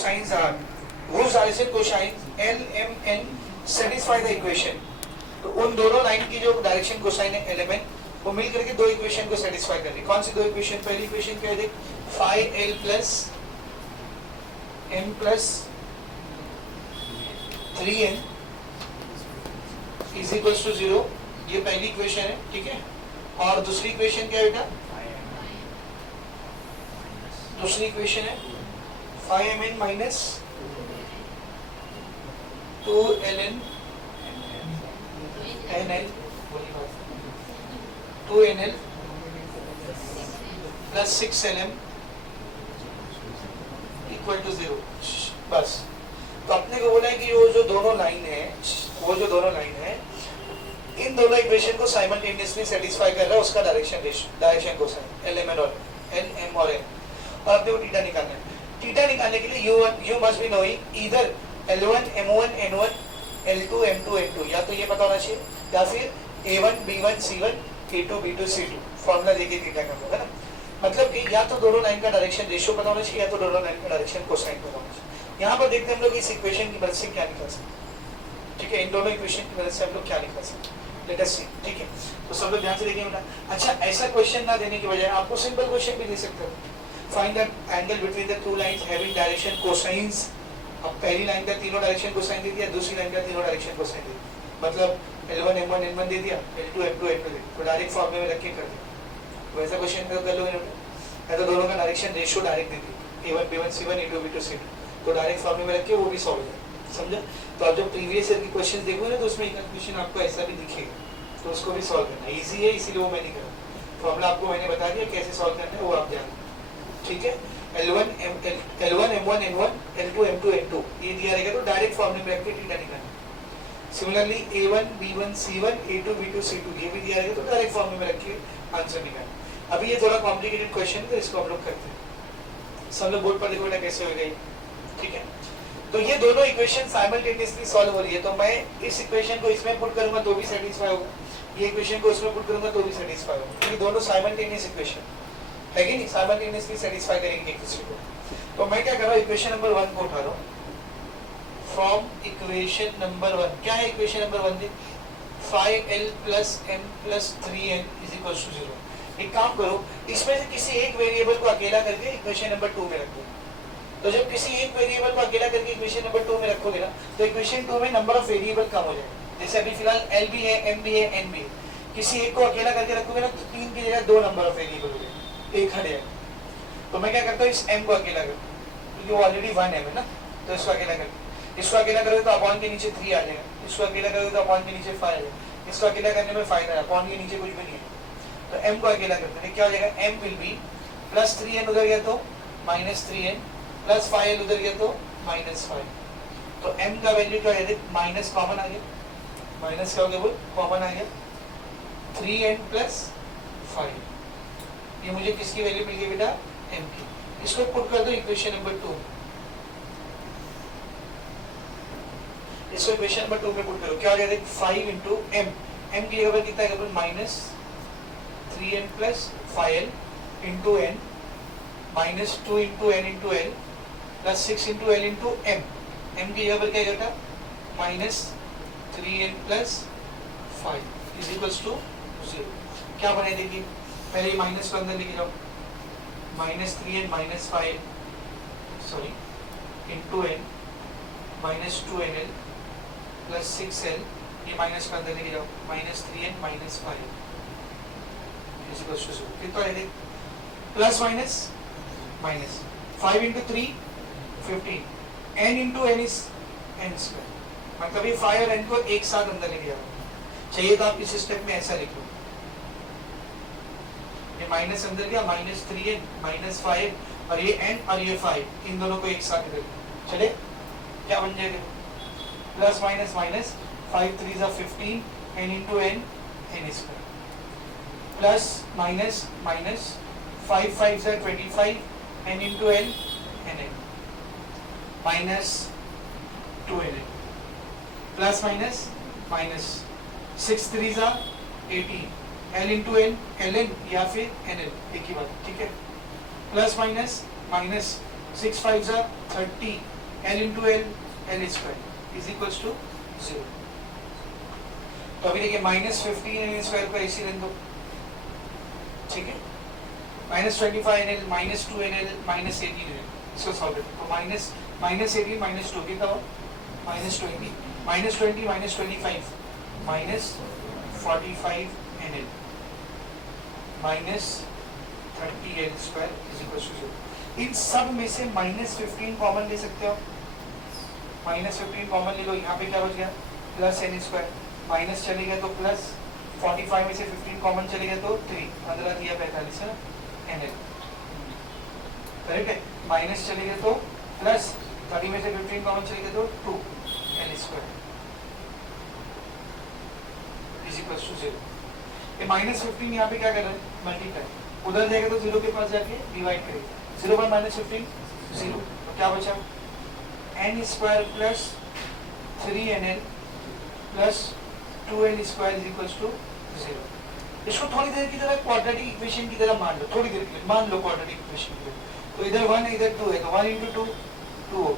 cosines are whose adjacent cosines L, M, N satisfy the equation. तो उन दोनों line की जो डायरेक्शन कोसाइन है एलिमेंट वो मिल करके दो इक्वेशन को सेटिस्फाई कर रही है. कौन सी दो इक्वेशन? पहली इक्वेशन क्या है देख, five L plus M plus 3n is equals to 0. ये पहली इक्वेशन है, ठीक है. और दूसरी इक्वेशन क्या है बेटा? दूसरी इक्वेशन है 5mn minus 2ln nl 2nl plus 6lm equal to 0. बस. तो अपने को बोला है कि वो जो दोनों लाइन है इन दोनों इक्वेशन को साइमल्टेनियसली सेटिस्फाई कर रहा है उसका डायरेक्शन कोसाइन एल एम और एल एम और एन. और अपने को थीटा निकालना है. थीटा निकालने के लिए you must be knowing either L1 M1 N1 L2 M2 N2, या तो ये पता होना चाहिए या फिर A1 B1 C1 A2 B2 C2 formula देखिए थीटा का होगा ना. मतलब कि या तो दोनों लाइन का डायरेक्शन रेशियो पता होना चाहिए या तो दोनों लाइन का डायरेक्शन कोसाइन पता होना चाहिए. यहाँ पर देखते हैं हम लोग इस इक्वेशन की मदद से क्या निकाल सकते हैं. ठीक है, इन दोनों इक्वेशन की मदद से हम लोग क्या निकाल सकते हैं. लेट अस सी. ठीक है, तो सब लोग ध्यान से देखिए बेटा. अच्छा, ऐसा क्वेश्चन ना देने की बजाय आपको सिंपल क्वेश्चन भी दे सकते हो. Find the angle between the two lines having direction cosines. अब पहली लाइन का तीनों डायरेक्शन कोसाइन दे दिया, दूसरी लाइन का तीनों डायरेक्शन कोसाइन दे दिया. मतलब L1 M1 N1 दे दिया, L2 M2 N2 दे दिया. तो डायरेक्ट फॉर्म में रख के कर दिया. वैसा क्वेश्चन कर लोगे ना, या तो दोनों का डायरेक्शन रेशियो डायरेक्ट दे दिया, A1 B1 C1 A2 B2 C2. तो डायरेक्ट फॉर्म में रख के वो भी सॉल्व है. समझा? तो आप जब प्रीवियस ईयर की क्वेश्चन देखोगे ना तो उसमें एक क्वेश्चन आपको ऐसा भी दिखेगा, तो उसको भी सॉल्व करना इजी है. इसीलिए वो मैं नहीं कर रहा. फॉर्मूला आपको मैंने बता दिया कैसे सॉल्व करना है, वो आप जानना. ठीक है, L1 M1 N1 L2 M2 N2 ये दिया रहेगा तो डायरेक्ट फॉर्मूले में रख के थीटा निकालना. Similarly A1 B1 C1 A2 B2 C2 ये भी दिया रहेगा तो डायरेक्ट फॉर्मूले में रख के आंसर निकालना. अभी ये थोड़ा कॉम्प्लिकेटेड क्वेश्चन है तो इसको हम लोग करते हैं. सब लोग बोर्ड पर देखो बेटा कैसे हो गई. ठीक है, तो ये दोनों इक्वेशन साइमल्टेनियसली सॉल्व हो रही है. तो मैं इस इक्वेशन को इसमें पुट करूंगा तो भी सेटिस्फाई होगा, ये इक्वेशन को इसमें पुट करूंगा तो भी सेटिस्फाई होगा. ये दोनों साइमल्टेनियस इक्वेशन है कि नहीं, साइमल्टेनियसली सेटिस्फाई करेंगे एक दूसरे को. तो मैं क्या कर रहा हूँ, इक्वेशन नंबर 1 को उठा रहा हूँ फ्रॉम इक्वेशन नंबर 1. क्या है इक्वेशन नंबर 1 में? 5l plus m plus 3n is equal to 0. एक काम करो, इसमें से किसी एक वेरिएबल को अकेला करके इक्वेशन नंबर 2 में रख दो. तो जब किसी एक वेरिएबल को अकेला करके इक्वेशन नंबर 2 में रखोगे ना तो इक्वेशन 2 में नंबर ऑफ वेरिएबल कम हो जाएगा. जैसे अभी फिलहाल l भी है, m भी है, n भी है. किसी एक को अकेला करके रखोगे ना तो 3 की जगह 2 नंबर ऑफ वेरिएबल हो जाएगा, एक हट जाएगा. तो मैं क्या करता हूँ, इस m को अकेला करता हूँ क्योंकि वो ऑलरेडी 1m है ना. तो इसको अकेला करते, इसको अकेला करोगे तो अपॉन के नीचे 3 आ जाएगा, इसको अकेला करोगे तो अपॉन के नीचे 5 आ जाएगा. इसको अकेला करने में फायदा है, अपॉन के नीचे कुछ भी नहीं है. तो m को अकेला करते हैं, क्या हो जाएगा, m will be plus 3n उधर गया तो माइनस 3n प्लस 5l उधर गया तो माइनस 5. तो m का वैल्यू क्या है, माइनस कॉमन आ गया, माइनस क्या हो गया बोल, कॉमन आ गया. 3n प्लस 5 ये मुझे किसकी वैल्यू मिल गई बेटा, m की. इसको पुट कर दो इक्वेशन नंबर 2. इसको इक्वेशन नंबर 2 में पुट करो, क्या हो जाएगा 5 इंटू m. m की जगह पर कितना है, minus 3n plus 5l into n minus 2 into n into l plus 6 into l into m. m की जगह पर क्या करता, minus 3n plus 5 is equals to 0. क्या बने देखिए, पहले माइनस को अंदर लेके जाओ, minus 3n minus 5 sorry into n minus 2nl plus 6l. ये माइनस को अंदर लेके जाओ, minus 3n minus 5 is equals to 0. कितना है देख, plus minus minus 5 into 3 15, n into n is n square. मतलब ये 5 और n को एक साथ अंदर लेके जाओ. चाहिए तो आप इस स्टेप में ऐसा लिख लो, ये माइनस अंदर गया, माइनस 3n माइनस 5 और ये n और ये 5 इन दोनों को एक साथ इधर चले. क्या बन जाएगा, plus minus minus 5 3 are 15 n into n n square plus minus minus 5 5 are 25 n into n n n minus 2n plus minus minus 6 3 are 18 l into n ln या फिर nl एक ही बात. ठीक है, प्लस माइनस माइनस 6 5 जा 30, l into l, l square is equals to 0। तो अभी देखिए -15 एल स्क्वायर को ऐसे रख दो, ठीक है, -25 N L, -2 N L, -18 N L, इसको सॉल्व करते तो -18 -2 कितना हो, -20, -20 -25 -45 N L, -30 L square is equal to 0। इन सब में से -15 कॉमन ले सकते हो, -15 कॉमन ले लो, यहाँ पे क्या बच गया, प्लस एन स्क्वायर, माइनस चले गए तो प्लस, 45 में से 15 कॉमन चले गए तो 3, 15 दिया 45 एन एल, करेक्ट है, माइनस चले गए तो प्लस, 30 में से 15 कॉमन चले गए तो 2 L square is equal to 0। ये -15 यहाँ पे क्या कर रहे हैं, मल्टीप्लाई, उधर जाएगा तो 0 के पास जाके डिवाइड करेगा, 0 बाय -15 0, तो क्या बचा, N square plus 3 N L plus 2l square is equal to 0। इसको थोड़ी देर की तरह क्वाड्रेटिक इक्वेशन की तरह मान लो, थोड़ी देर के लिए मान लो क्वाड्रेटिक इक्वेशन की तरह। तो इधर 1 है इधर 2 है, तो 1 into 2 2 हो,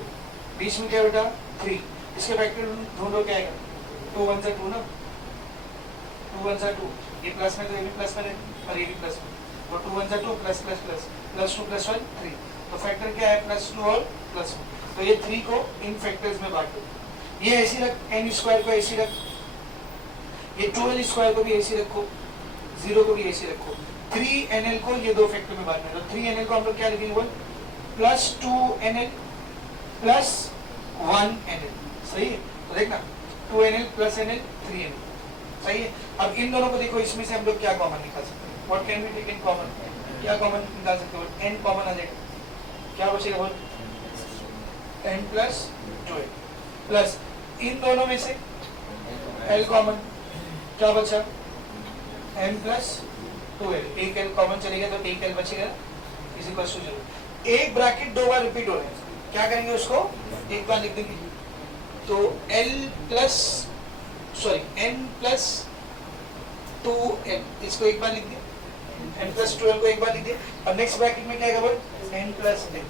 बीच में क्या बेटा 3, इसके फैक्टर ढूंढो क्या आएगा, 2 1 2 ना, 2 1 2, ये प्लस में तो ये भी प्लस में है और ये भी प्लस में, तो 2 1 2 plus plus plus plus 2 plus 1 3, तो फैक्टर क्या है +2 और +1, तो ये 3 को इन फैक्टर्स में बांट दो, ये ऐसे रख, n स्क्वायर को ऐसे रख, ये 2l स्क्वायर को भी ऐसे रखो, 0 को भी ऐसे रखो, 3nl को ये दो फैक्टर में बांटना है, तो 3nl को हम लोग क्या लिखेंगे बोल, +2nl प्लस 1nl, सही है, तो देखना 2nl + nl 3nl, सही है। अब इन दोनों को देखो, इसमें से हम लोग क्या कॉमन निकाल सकते हैं, what can we take in common, क्या कॉमन निकाल सकते हो, n कॉमन आ जाएगा, क्या बचेगा बोल, n + 2l प्लस इन दोनों में से l कॉमन, क्या बचा, n + 2l, एक l कॉमन चलेगा तो एक l बचेगा इज इक्वल टू 0। एक ब्रैकेट दो बार रिपीट हो रहा है, क्या करेंगे उसको एक बार लिख देंगे, तो n + 2l, इसको एक बार लिख दिया, n + 2l को एक बार लिख दिया, और नेक्स्ट ब्रैकेट में क्या आएगा बोल, n + n,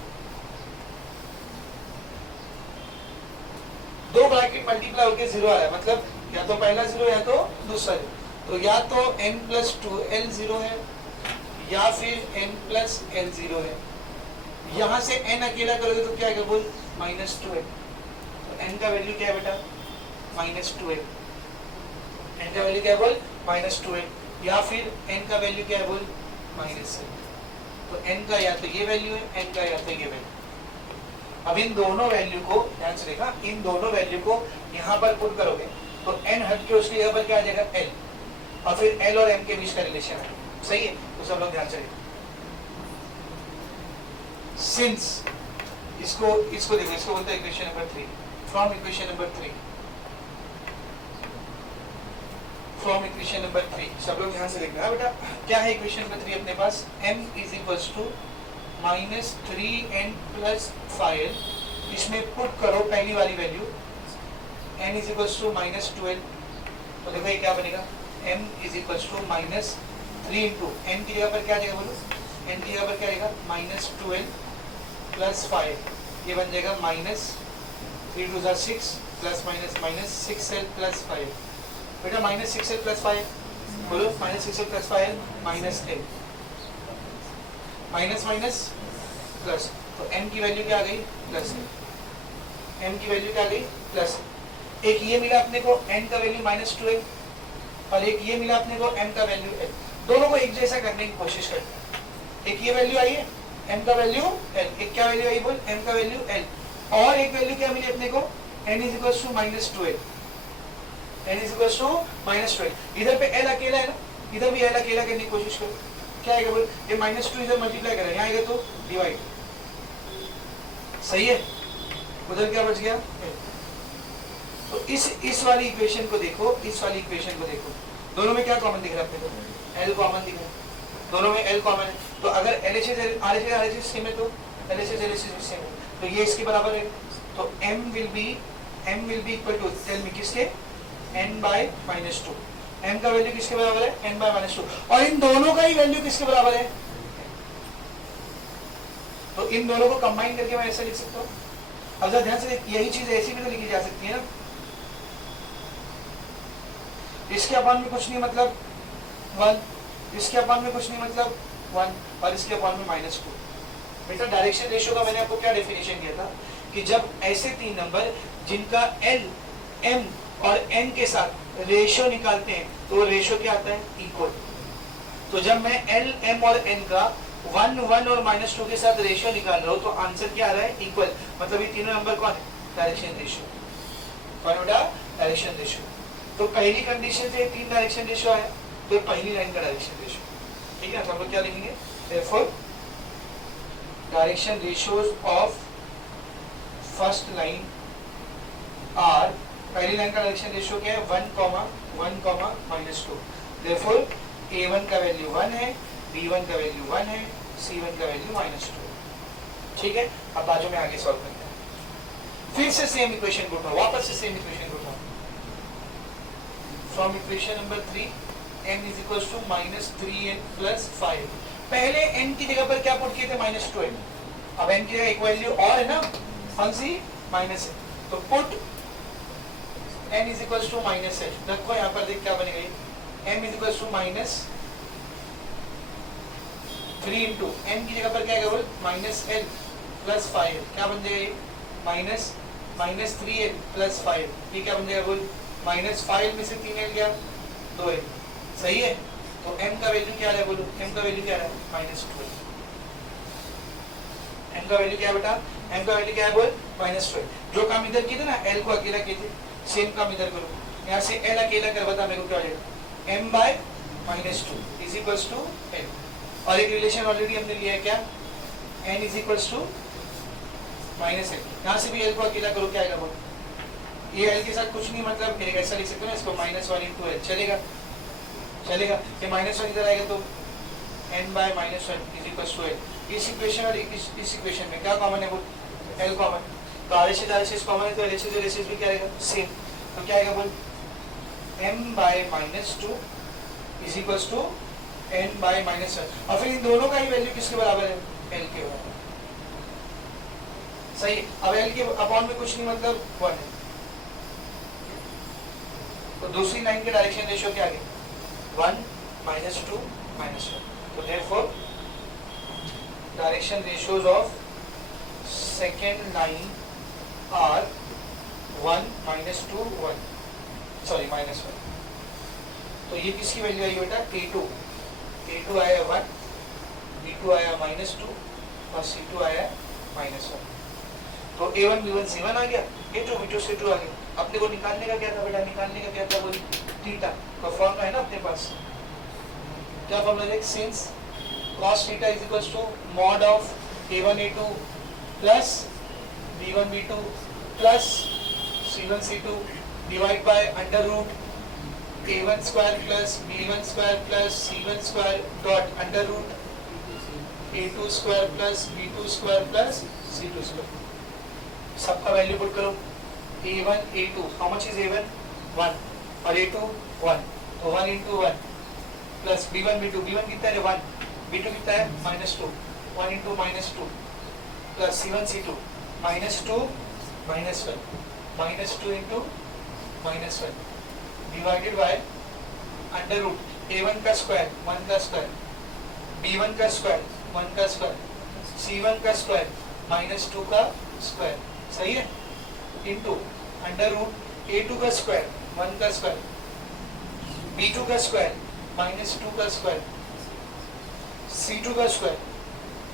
दो ब्रैकेट मल्टीप्लाई होके 0 आ रहा है, मतलब या तो पहला 0 या तो दूसरा 0, तो या तो n + 2l 0 है या फिर n + l 0 है, यहाँ से n अकेला करोगे तो क्या आएगा बोल, -2l, तो n का वैल्यू क्या है बेटा, -2l, n का वैल्यू क्या है बोल, -2l, या फिर n का वैल्यू क्या है बोल, -l, तो n का या तो ये वैल्यू है, n का या तो ये वैल्यू। अब इन दोनों वैल्यू को ध्यान से देखा, इन दोनों वैल्यू को यहाँ पर पुट करोगे तो n हट के उसकी जगह पर क्या आ जाएगा, l, और फिर l और m के बीच का रिलेशन है, सही है, तो सब लोग ध्यान से देखो, सिंस इसको देखो, इसको बोलते हैं equation number 3, from equation number 3, from equation number 3, सब लोग ध्यान से देखना है बेटा, क्या है इक्वेशन नंबर 3 अपने पास, m is equals to -3n + 5l, इसमें पुट करो पहली वाली value, n is equals to -2l, तो देखो ये क्या बनेगा, m is equals to -3 into n की जगह पर क्या जाएगा बोलो, n की जगह पर क्या आएगा, -2l + 5, ये बन जाएगा -3 2 6 ± -6l + 5, बेटा -6l + 5 बोलो, -6l + 5l -l, minus minus plus, तो m की वैल्यू क्या आ गई, प्लस, m की वैल्यू क्या आ गई, प्लस, एक ये मिला अपने को n का वैल्यू -2l, और एक ये मिला अपने को m का वैल्यू l, दोनों को एक जैसा करने की कोशिश करते हैं, एक ये वैल्यू आई है m का वैल्यू l, एक क्या वैल्यू आई बोल, m का वैल्यू l, और एक वैल्यू क्या मिली अपने को, n = -2l, n = -12, इधर पे l अकेला है ना, इधर भी l अकेला करने की कोशिश करो, क्या आएगा बोल, ये -2 इधर मल्टीप्लाई करें, यहाँ आएगा तो डिवाइड, सही है, उधर क्या बच गया, तो इस वाली इक्वेशन को देखो, इस वाली इक्वेशन को देखो, दोनों में क्या कॉमन दिख रहा है अपने को, l कॉमन दिख रहा है, दोनों में l कॉमन है, तो अगर LHS RHS सेम है तो LHS LHS भी सेम है, तो ये इसके बराबर है, तो m will be equal to, tell me किसके, n/-2, m का वैल्यू किसके बराबर है, n/-2, और इन दोनों का ही वैल्यू किसके बराबर है, तो इन दोनों को कंबाइन करके मैं ऐसे लिख सकता हूँ। अब जरा ध्यान से देख, यही चीज ऐसी भी तो लिखी जा सकती है ना, इसके अपॉन में कुछ नहीं मतलब 1, इसके अपॉन में कुछ नहीं मतलब 1 और इसके अपॉन में -2। बेटा डायरेक्शन रेशियो का मैंने आपको क्या डेफिनेशन दिया था कि जब ऐसे तीन नंबर जिनका L, M और N के साथ रेशियो निकालते हैं तो रेशियो क्या आता है, इक्वल। तो जब मैं L, M और N का 1, 1 और -2 के साथ रेशियो निकाल रहा हूँ तो आंसर क्या आ रहा है, इक्वल। मतलब ये तीनों नंबर कौन है, डायरेक्शन रेशियो। कौन बेटा, डायरेक्शन रेशियो। तो पहली कंडीशन से 3 डायरेक्शन रेशियो आया, तो पहली लाइन का डायरेक्शन रेशियो, ठीक है। तो हम लोग क्या लिखेंगे, therefore direction ratios of first line are, पहली लाइन का डायरेक्शन रेशियो क्या है, 1, 1, -2। therefore A1 का वैल्यू 1 है, B1 का वैल्यू 1 है, C1 का वैल्यू -2, ठीक है। अब बाजू में आगे सॉल्व करते हैं। फिर से सेम इक्वेशन को उठाओ, वापस से सेम इक्वेशन को उठाओ। From equation number 3 n is equals to -3n plus 5। पहले n की जगह पर क्या पुट किए थे, -2n। अब n की जगह एक वैल्यू और है ना, कौन सी, माइनस है, तो put n is equals to -h रखो। यहाँ पर देख क्या बनेगा, m is equals to -3 into n की जगह पर क्या केवल -l प्लस 5, क्या बन जाएगा ये, -3l प्लस 5, ये क्या बन जाएगा बोल, -5 में से 3l गया 2l, सही है। तो m का वैल्यू क्या है बोलो, m का वैल्यू क्या है, -12। m का वैल्यू क्या है बेटा, m का वैल्यू क्या है बोल, -12। जो काम इधर किए थे ना, l को अकेला किए थे, सेम काम इधर करो। यहाँ से l अकेला कर, बता मेरे को क्या हो जाएगा, m/-2 is equals to l। और एक रिलेशन ऑलरेडी हमने लिया है, क्या, n is equals to -l। यहाँ से भी l को अकेला करो, क्या आएगा बोल, ये l के साथ कुछ नहीं मतलब, मेरे ऐसा लिख सकते हो ना इसको, -1 इंटू l, चलेगा, चलेगा। ये -1 इधर आएगा तो n/-1 is equals to l। इस इक्वेशन और इस इक्वेशन में क्या कॉमन है बोल, l कॉमन। तो RHS कॉमन है तो LHS भी क्या आएगा, सेम। तो क्या आएगा बोल, m/-2 is equals to n/-1। और फिर इन दोनों का ही वैल्यू किसके बराबर है, l के बराबर, सही है। अब l के अपॉन में कुछ नहीं मतलब 1 है, तो दूसरी लाइन के डायरेक्शन रेशियो क्या आ गया, 1, -2, -1। तो therefore direction ratios of second line are 1, -2, 1, sorry -1। तो ये किसकी वैल्यू आई बेटा, A2 आया 1, B2 आया -2 और C2 आया -1। तो A1 B1 C1 आ गया, A2 B2 C2 आ गया। अपने को निकालने का क्या था बेटा, निकालने का क्या था बोली, थीटा का फॉर्मूला है ना अपने पास, क्या फॉर्मूला है, since cos theta is equals to mod of A1 A2 plus B1 B2 plus C1 C2 divide by under root A1 square plus B1 square plus C1 square dot under root A2 square plus B2 square plus C2 square. सबका value put करो, A1 A2, how much is A1, 1 और A2 1, तो 1 into 1 plus B1 B2, B1 कितना है 1, B2 कितना है -2, 1 into -2 plus C1 C2 -2 -1 -2 into -1 divided by under root A1 का square 1 का स्क्वायर, B1 का स्क्वायर 1 का स्क्वायर, C1 का स्क्वायर -2 का स्क्वायर, सही है, इंटू अंडर रूट A2 का स्क्वायर 1 का स्क्वायर, B2 का स्क्वायर -2 का स्क्वायर, C2 का स्क्वायर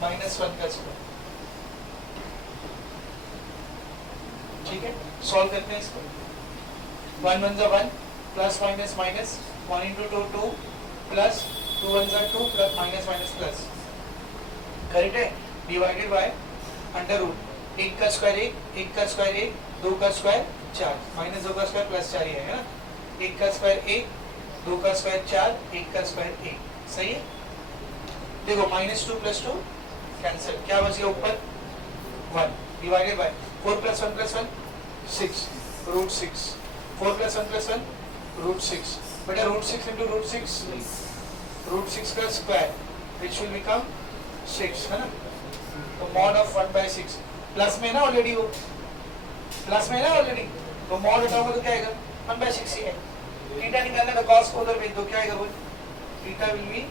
-1 का स्क्वायर। ठीक है, सॉल्व करते हैं इसको। 1 1 जा 1 plus minus minus 1 into 2 2 plus 2 1 जा 2 plus minus minus plus, correct है, डिवाइडेड बाय अंडर रूट 1 का स्क्वायर 1 का स्क्वायर 1, 2 का स्क्वायर 4, -2 का स्क्वायर प्लस 4 ही है ना, 1 का स्क्वायर 1, 2 का स्क्वायर 4, 1 का स्क्वायर 1, सही है। देखो -2 + 2 कैंसिल, क्या बच गया ऊपर 1 डिवाइडेड बाय 4 + 1 + 1 6 √6, 4 + 1 + 1 √6, बेटा √6 into √6 का स्क्वायर which will become 6 है ना, तो मॉड ऑफ 1/6 प्लस में ना ऑलरेडी हो, प्लस में ना ऑलरेडी, तो मॉड हटाओगे तो क्या आएगा 1/6 ही है। थीटा निकालने का कॉस को उधर भेज दो, क्या आएगा वो theta will be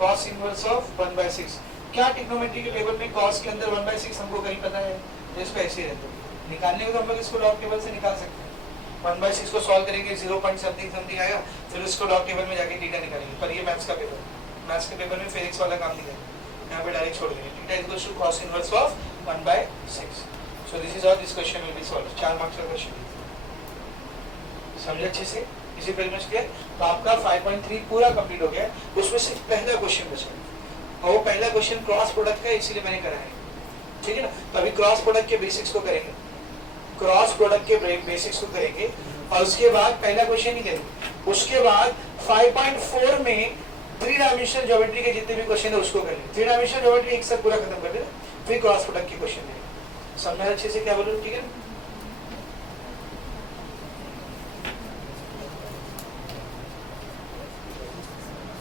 cos inverse of 1/6। क्या ट्रिग्नोमेट्री के टेबल में cos के अंदर 1/6 हमको कहीं पता है, तो इसको ऐसे ही रहते हैं। निकालने को तो हम लोग इसको लॉग टेबल से निकाल सकते हैं। 1/6 को सॉल्व करेंगे 0 पॉइंट समथिंग समथिंग आएगा, फिर उसको लॉग टेबल में जाके थीटा निकालेंगे। पर ये मैथ्स का पेपर, मैथ्स के पेपर में फिजिक्स वाला काम नहीं करेंगे, यहाँ पे डायरेक्ट छोड़ देंगे। Theta equals to cos inverse of 1/6। So this is how this question will be solved. 4 marks का क्वेश्चन समझे अच्छे से, इसी पे समझ के तो आपका 5.3 पूरा कंप्लीट हो गया। उसमें सिर्फ पहला क्वेश्चन बचा है, और वो पहला क्वेश्चन क्रॉस प्रोडक्ट का है, इसीलिए मैंने कराया है, ठीक है ना। तो अभी क्रॉस प्रोडक्ट के बेसिक्स को करेंगे, क्रॉस प्रोडक्ट के बेसिक्स को करेंगे, और उसके बाद पहला क्वेश्चन ही करेंगे। उसके बाद 5.4 में 3 डायमेंशनल ज्योमेट्री के जितने भी क्वेश्चन है उसको करेंगे। 3 डायमेंशनल ज्योमेट्री एक साथ पूरा खत्म कर देना, फिर क्रॉस प्रोडक्ट के क्वेश्चन देंगे। समझा अच्छे से क्या बोलूं, ठीक है।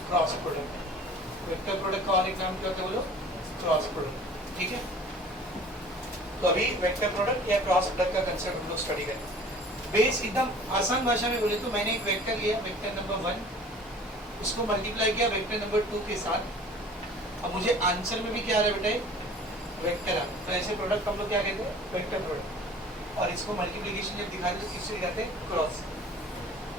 क्रॉस प्रोडक्ट, वेक्टर प्रोडक्ट का और एक नाम क्या होता है बोलो, क्रॉस प्रोडक्ट, ठीक है। तो अभी वेक्टर प्रोडक्ट या क्रॉस प्रोडक्ट का कंसेप्ट हम लोग स्टडी करेंगे। बेस एकदम आसान भाषा में बोले तो मैंने एक वेक्टर लिया, वेक्टर नंबर 1, उसको मल्टीप्लाई किया वेक्टर नंबर 2 के साथ। अब मुझे आंसर में भी क्या आ रहा है बेटा, वेक्टर आ। तो ऐसे प्रोडक्ट हम लोग क्या कहते हैं, वेक्टर प्रोडक्ट। और इसको मल्टीप्लिकेशन जब दिखाते तो किससे दिखाते हैं, क्रॉस।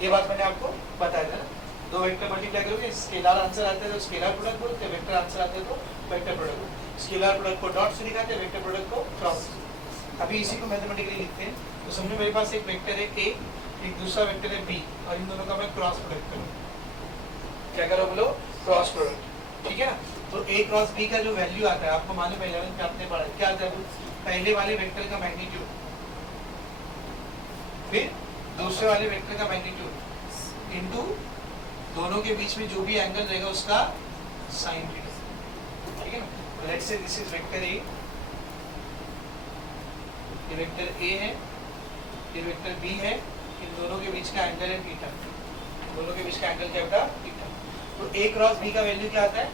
ये बात मैंने आपको बताया था ना, 2 वेक्टर मल्टीप्लाई करोगे स्केलर आंसर आता है तो स्केलर प्रोडक्ट बोलते हैं, वेक्टर आंसर आते हैं तो vector product. Scalar product co dot से दिखाते हैं, वेक्टर प्रोडक्ट को क्रॉस। अभी इसी को मैथमेटिकली लिखते हैं। तो समझो मेरे पास एक वेक्टर है ए, एक दूसरा वेक्टर है बी, और इन दोनों का मैं क्रॉस प्रोडक्ट करूँ। क्या करो बोलो, क्रॉस प्रोडक्ट, ठीक है ना। तो ए क्रॉस बी का जो वैल्यू आता है, आपको मालूम है 11th में आपने पढ़ा, क्या आता है, पहले वाले वेक्टर का मैग्नीट्यूड, फिर दूसरे वाले वेक्टर का मैग्नीट्यूड इनटू दोनों के बीच में जो भी एंगल रहेगा उसका साइन थीटा, ठीक है ना। Let's say this is vector A, ये वेक्टर ए है, ये वेक्टर बी है, इन दोनों के बीच का एंगल है थीटा, दोनों के बीच का एंगल क्या होता है, थीटा। तो ए क्रॉस बी का वैल्यू क्या आता है,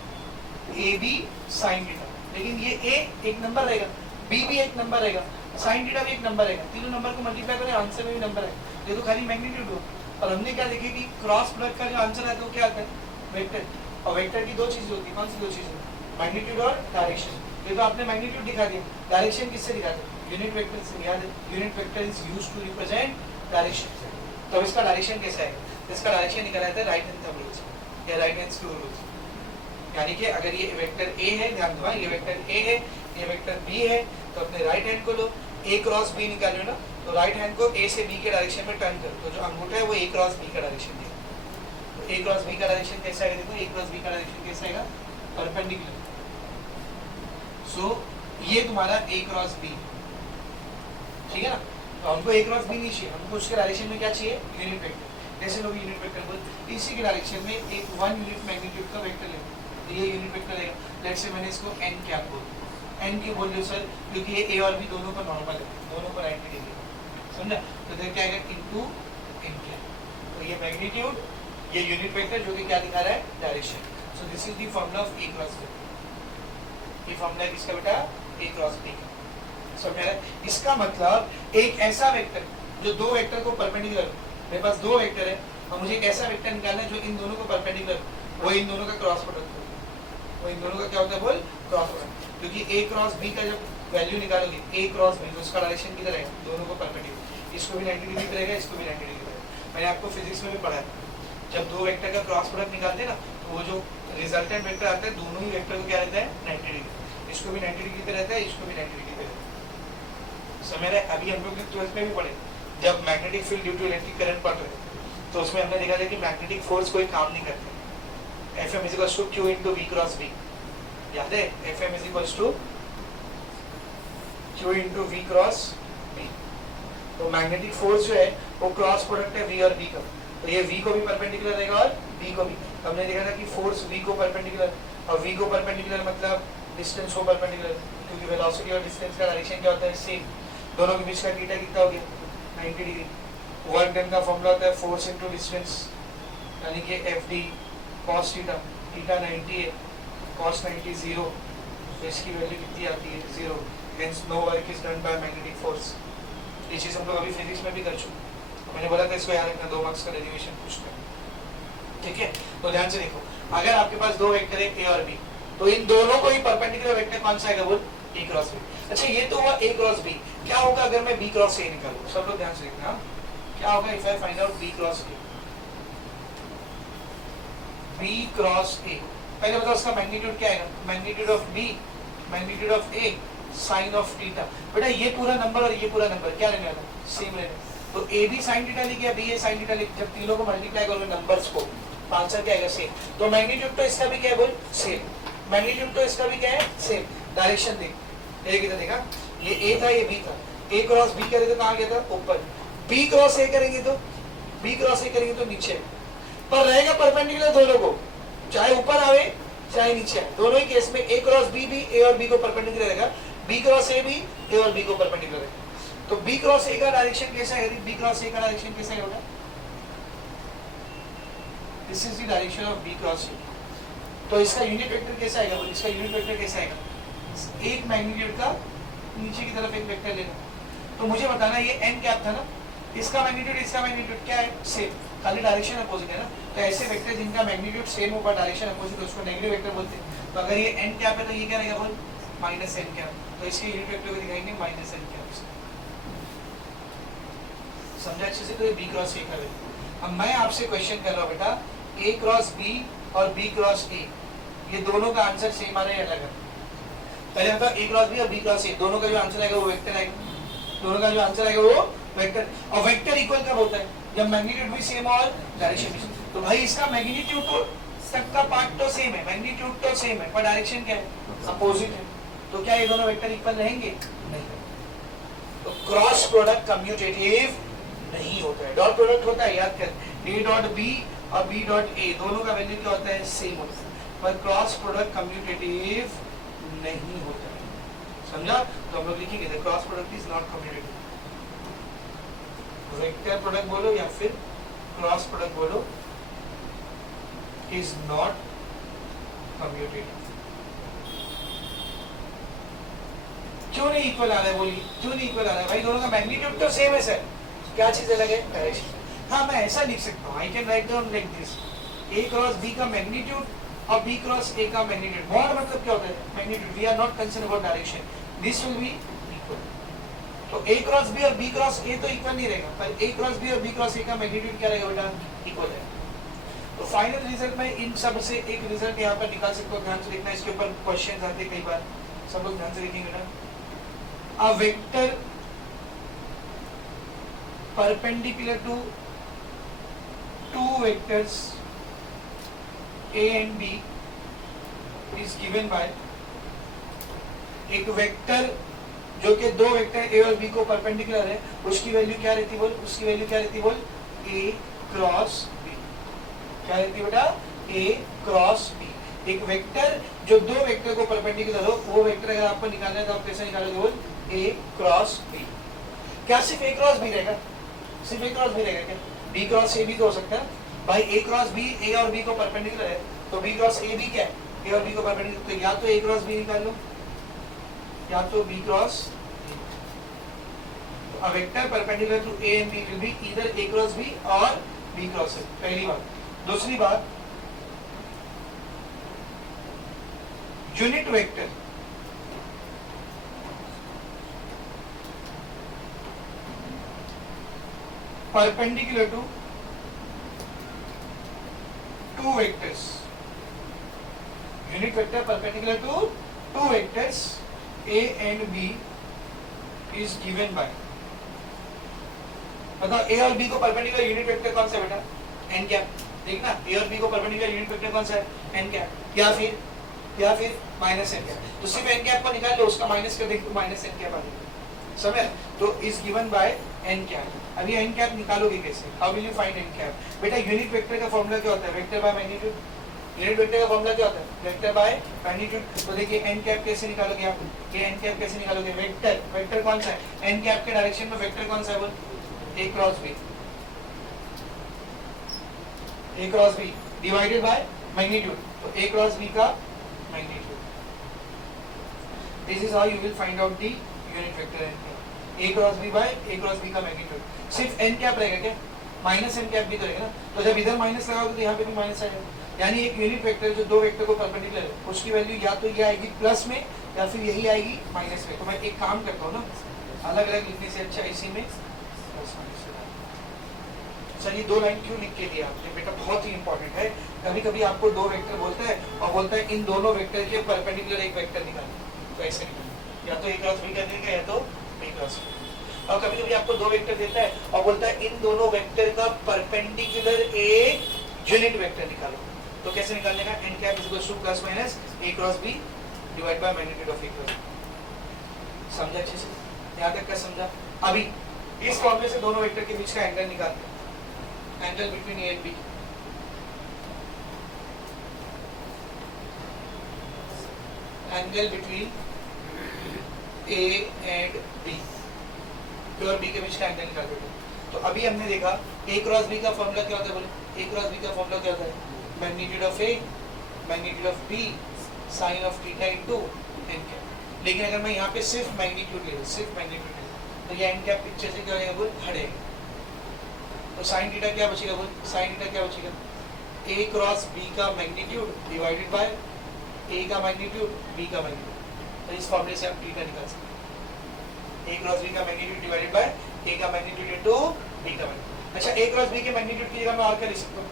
ए बी साइन थीटा। लेकिन ये ए एक नंबर रहेगा, बी भी एक नंबर रहेगा, साइन थीटा भी एक नंबर रहेगा, तीनों नंबर को मल्टीप्लाई करें आंसर में भी नंबर है। ये तो खाली मैग्नीट्यूड हो। और हमने क्या देखे कि क्रॉस प्रोडक्ट का जो आंसर आता है वो क्या आता है, वेक्टर। और वेक्टर की 2 चीजें होती है, कौन सी 2 चीजें, मैग्नीट्यूड और डायरेक्शन। ये तो आपने मैग्नीट्यूड दिखा दिया, डायरेक्शन किससे दिखाते हैं, यूनिट वेक्टर से। याद है, unit vector is used to represent direction. तो इसका डायरेक्शन कैसा है, इसका डायरेक्शन निकला जाता है राइट हैंड थंब रूल या राइट हैंड स्क्रू रूल। यानी कि अगर ये वेक्टर ए है, ध्यान दो, ये वेक्टर ए है, ये वेक्टर बी है, तो अपने राइट हैंड को लो, ए क्रॉस बी निकालो ना, तो राइट हैंड को ए से बी के डायरेक्शन में टर्न करो, तो जो अंगूठा है वो ए क्रॉस बी का डायरेक्शन देगा। तो ए क्रॉस बी का डायरेक्शन कैसा आएगा, देखो ए क्रॉस बी का डायरेक्शन कैसा आएगा, परपेंडिकुलर। सो ये तुम्हारा ए क्रॉस बी, ठीक है ना। तो हमको ए क्रॉस बी नहीं चाहिए, हमको उसके डायरेक्शन में क्या चाहिए, यूनिट वेक्टर। जैसे लोग यूनिट वेक्टर बोलते, इसी के डायरेक्शन में एक 1 यूनिट मैग्नीट्यूड का वेक्टर लेंगे, तो ये यूनिट वेक्टर है। लेट्स से मैंने इसको n क्या बोल, n क्यों बोल रहे हो सर, क्योंकि ये a और b दोनों का नॉर्मल है, दोनों को 90 डिग्री, समझा। तो देखो क्या आएगा, इनटू n क्या, तो ये मैग्नीट्यूड, ये यूनिट वेक्टर जो कि क्या दिखा रहा है, direction. So this is the formula of a cross b। ये फार्मूला किसका बेटा, a क्रॉस b का, समझ रहा है। इसका मतलब एक ऐसा वेक्टर जो 2 वेक्टर को परपेंडिकुलर, मेरे पास 2 वेक्टर है और मुझे एक ऐसा वेक्टर निकालना है जो इन दोनों को परपेंडिकुलर, वो इन दोनों का क्रॉस प्रोडक्ट होगा, वो इन दोनों का क्या होता है बोल, क्रॉस प्रोडक्ट। क्योंकि a क्रॉस b का जब वैल्यू निकालोगे, a क्रॉस b, तो उसका डायरेक्शन किधर है, दोनों को परपेंडिकुलर, इसको भी 90 डिग्री पे रहेगा, इसको भी 90 डिग्री पे रहेगा। मैंने आपको फिजिक्स में भी पढ़ा है, जब 2 वेक्टर का क्रॉस प्रोडक्ट निकालते हैं ना, तो वो जो रिजल्टेंट वेक्टर आता है, दोनों ही वेक्टर को क्या रहता है, 90 डिग्री, इसको भी 90 डिग्री पे रहता है, इसको भी 90 डिग्री पे रहता है। समझ रहे। अभी हम लोग 12th में भी पढ़े, जब magnetic field due to electric current पढ़ रहे थे, तो उसमें हमने देखा था कि मैग्नेटिक फोर्स कोई काम नहीं करते, Fm is equals to Q into V cross B, याद है, Fm is equals to Q into V cross B। तो मैग्नेटिक फोर्स जो है वो क्रॉस प्रोडक्ट है V और B का, तो ये V को भी परपेंडिकुलर रहेगा और B को भी। हमने देखा था कि फोर्स V को परपेंडिकुलर, और V को परपेंडिकुलर मतलब डिस्टेंस को परपेंडिकुलर, क्योंकि वेलोसिटी और डिस्टेंस का डायरेक्शन क्या होता है, सेम। दोनों के बीच का थीटा कितना हो गया, 90 डिग्री। वर्क डन का फॉर्मूला होता है फोर्स इनटू डिस्टेंस, यानी कि FD cos थीटा, थीटा 90 है, cos 90 0, तो इसकी वैल्यू कितनी आती है 0, hence no work is done by magnetic force. ये चीज़ हम लोग अभी फिजिक्स में भी कर चुके, मैंने बोला था इसको याद रखना, 2 मार्क्स का डेरिवेशन पूछते हैं, ठीक है। तो ध्यान से देखो, अगर आपके पास दो वेक्टर है ए और बी, तो इन दोनों को ही परपेंडिकुलर वेक्टर कौन सा आएगा बोल, ए क्रॉस बी। अच्छा ये तो हुआ ए क्रॉस बी, क्या होगा अगर मैं बी क्रॉस ए निकालूं, सब लोग ध्यान से देखना, क्या होगा if I find out B cross A, B cross A, पहले बताओ उसका मैग्नीट्यूड क्या आएगा, magnitude of B, magnitude of A, sine of theta. बेटा ये पूरा नंबर और ये पूरा नंबर क्या रहने वाला, सेम रहने, तो ए बी साइन थीटा लिख गया, बी ए साइन थीटा लिख, जब तीनों को मल्टीप्लाई करोगे नंबर्स को, आंसर क्या आएगा सेम। तो मैग्नीट्यूड तो इसका भी क्या है बोल, सेम, मैग्नीट्यूड तो इसका भी क्या है सेम। डायरेक्शन देख, ये किधर देखा, ये ए था ये बी था, ए क्रॉस बी करेंगे तो कहाँ गया था ऊपर, बी क्रॉस ए करेंगे तो, बी क्रॉस ए करेंगे तो नीचे, पर रहेगा परपेंडिकुलर दोनों को, चाहे ऊपर आवे चाहे नीचे आए, दोनों ही केस में ए क्रॉस बी भी ए और बी को परपेंडिकुलर रहेगा, बी क्रॉस ए भी ए और बी को परपेंडिकुलर रहेगा। तो बी क्रॉस ए का डायरेक्शन कैसा है, बी क्रॉस ए का डायरेक्शन कैसा है होगा, this is the direction of B cross A. तो इसका यूनिट वेक्टर कैसा आएगा बोल, इसका यूनिट वेक्टर कैसा आएगा, एक मैग्नीट्यूड का नीचे की तरफ एक वेक्टर लेना, तो मुझे बताना ये n कैप था ना, इसका मैग्नीट्यूड क्या है सेम, खाली डायरेक्शन अपोजिट है ना, तो ऐसे वेक्टर जिनका मैग्नीट्यूड सेम हो पर डायरेक्शन अपोजिट उसको नेगेटिव वेक्टर बोलते हैं। तो अगर ये n कैप है तो ये क्या रहेगा बोल, माइनस n कैप, तो इसके यूनिट वेक्टर को दिखाएंगे माइनस n कैप। समझा अच्छे से, तो ये b क्रॉस a का है। अब मैं आपसे क्वेश्चन कर रहा हूँ बेटा, a क्रॉस b और b क्रॉस a, ये दोनों का आंसर सेम आ रहा है अलग है, पहले बताओ a क्रॉस b और b क्रॉस a दोनों का जो आंसर आएगा वो वेक्टर आएगा, दोनों का जो आंसर आएगा वो वेक्टर, और वेक्टर इक्वल कब होता है, जब मैग्नीट्यूड भी सेम और डायरेक्शन भी सेम। तो भाई इसका मैग्नीट्यूड तो सबका पार्ट तो सेम है, मैग्नीट्यूड तो सेम है, पर डायरेक्शन क्या है अपोजिट है, तो क्या ये दोनों वेक्टर इक्वल रहेंगे, नहीं। तो क्रॉस प्रोडक्ट कम्यूटेटिव नहीं होता है, डॉट प्रोडक्ट होता है, याद कर, a डॉट b और b डॉट a दोनों का वैल्यू क्या होता है सेम होता है, पर क्रॉस प्रोडक्ट कम्यूटेटिव नहीं होता है, समझा। तो हम लोग लिखेंगे the cross product is not commutative, vector product बोलो या फिर क्रॉस प्रोडक्ट बोलो, इज नॉट कम्यूटेटिव। क्यों नहीं इक्वल आ रहा है बोलिए, क्यों नहीं इक्वल आ रहा है भाई, दोनों का मैग्नीट्यूड तो सेम है सर, क्या चीज अलग है डायरेक्शन। हाँ मैं ऐसा लिख सकता हूँ, I can write down like this, a cross b का मैग्नीट्यूड और b क्रॉस a का मैग्नीट्यूड, मॉड मतलब क्या होता है magnitude, we are not concern about direction, this will be equal. तो a क्रॉस b और b क्रॉस a तो इक्वल नहीं रहेगा, पर a क्रॉस b और b क्रॉस a का मैग्नीट्यूड क्या रहेगा बेटा, इक्वल है। तो फाइनल रिजल्ट में इन सब से एक रिजल्ट यहाँ पर निकाल सकते हो, ध्यान से देखना, इसके ऊपर क्वेश्चन आते हैं कई बार, सब लोग ध्यान से देखेंगे बेटा। A vector perpendicular to two vectors a and b is given by, एक वेक्टर जो कि दो वेक्टर a और b को परपेंडिकुलर है, उसकी वैल्यू क्या रहती बोल, उसकी वैल्यू क्या रहती बोल, a क्रॉस b, क्या रहती बेटा a क्रॉस b। एक वेक्टर जो दो वेक्टर को परपेंडिकुलर हो, वो वेक्टर अगर आपको निकालना है तो आप कैसे निकालोगे बोल, a क्रॉस b। क्या सिर्फ a क्रॉस b रहेगा, सिर्फ a क्रॉस b रहेगा क्या, b क्रॉस a भी तो हो सकता है भाई, a क्रॉस b a और b को परपेंडिकुलर है, तो b क्रॉस a भी क्या है, a और b को परपेंडिकुलर, तो या तो a क्रॉस b निकाल लो या तो b क्रॉस, तो a vector perpendicular to a and b will be either a cross b और b क्रॉस a, पहली बात। दूसरी बात, unit vector perpendicular to two vectors, unit vector perpendicular to two vectors a and b is given by, बताओ a और b को perpendicular unit vector कौन सा है बेटा, n कैप, देखना a और b को परपेंडिकुलर यूनिट वेक्टर कौन सा है n कैप, या फिर माइनस n कैप, तो सिर्फ n कैप को निकाल लो, उसका माइनस कर देखो माइनस n कैप आ जाएगा, समझ। तो is given by n cap. अभी n कैप निकालोगे कैसे, how will you find n cap, बेटा यूनिट वेक्टर का फॉर्मूला क्या होता है, vector by magnitude, unit vector का फॉर्मूला क्या होता है, वेक्टर बाय मैग्नीट्यूड। तो देखिए n कैप कैसे निकालोगे आप, ये n कैप कैसे निकालोगे, वेक्टर कौन सा है, n कैप के डायरेक्शन में वेक्टर कौन सा है बोल, a cross b, a cross b divided by magnitude, तो a क्रॉस b का magnitude. This is how you will find out the unit vector N cap, A cross B by A cross B का magnitude. सिर्फ N cap रहेगा क्या, minus N cap भी तो रहेगा ना, तो जब इधर माइनस लगाओगे तो यहाँ पे भी माइनस आएगा, यानी एक यूनिट वेक्टर जो दो वेक्टर को परपेंडिकुलर है उसकी वैल्यू या तो ये आएगी प्लस में या फिर यही आएगी माइनस में। तो मैं एक काम करता हूँ ना, अलग अलग लिखने से अच्छा इसी में सर ये दो लाइन क्यों लिख के दिया आपने बेटा, बहुत ही इंपॉर्टेंट है। कभी कभी आपको दो वेक्टर बोलता है और बोलता है इन दोनों वेक्टर के परपेंडिकुलर एक वेक्टर निकालना, तो ऐसे निकालना, या तो ए क्रॉस बी कर देगा या तो बी क्रॉस बी। और कभी कभी आपको दो वेक्टर देता है और बोलता है इन दोनों वेक्टर का परपेंडिकुलर एक यूनिट वेक्टर निकालो, तो कैसे निकालने का, N cap is equal to plus minus A cross B divide by magnitude of A cross B. समझा अच्छे से, यहाँ तक का समझा। अभी इस फॉर्मूले से दोनों वेक्टर के बीच का एंगल निकालते हैं, angle between A and B, angle between A and B, A और बी के बीच का एंगल निकाल देते हैं। तो अभी हमने देखा ए क्रॉस बी का फॉर्मूला क्या होता है, बोले ए क्रॉस बी का फॉर्मूला क्या होता है, magnitude of A magnitude of B sine of theta into N cap. लेकिन अगर मैं यहाँ पे सिर्फ मैग्नीट्यूड ले लूँ, सिर्फ मैग्नीट्यूड ले लूँ, तो ये एन कैप पिक्चर से क्या हो जाएगा, बोल हटेगा, तो साइन थीटा क्या बचेगा, बोल साइन थीटा क्या बचेगा, ए क्रॉस बी का मैग्नीट्यूड डिवाइडेड बाय ए का मैग्नीट्यूड बी का मैग्नीट्यूड। तो इस फॉर्मूले से आप थीटा निकाल सकते हैं, ए क्रॉस बी का मैग्नीट्यूड डिवाइडेड बाय ए का मैग्नीट्यूड इनटू बी का मैग्नीट्यूड। अच्छा ए क्रॉस बी के मैग्नीट्यूड की जगह मैं और क्या लिख सकता हूँ,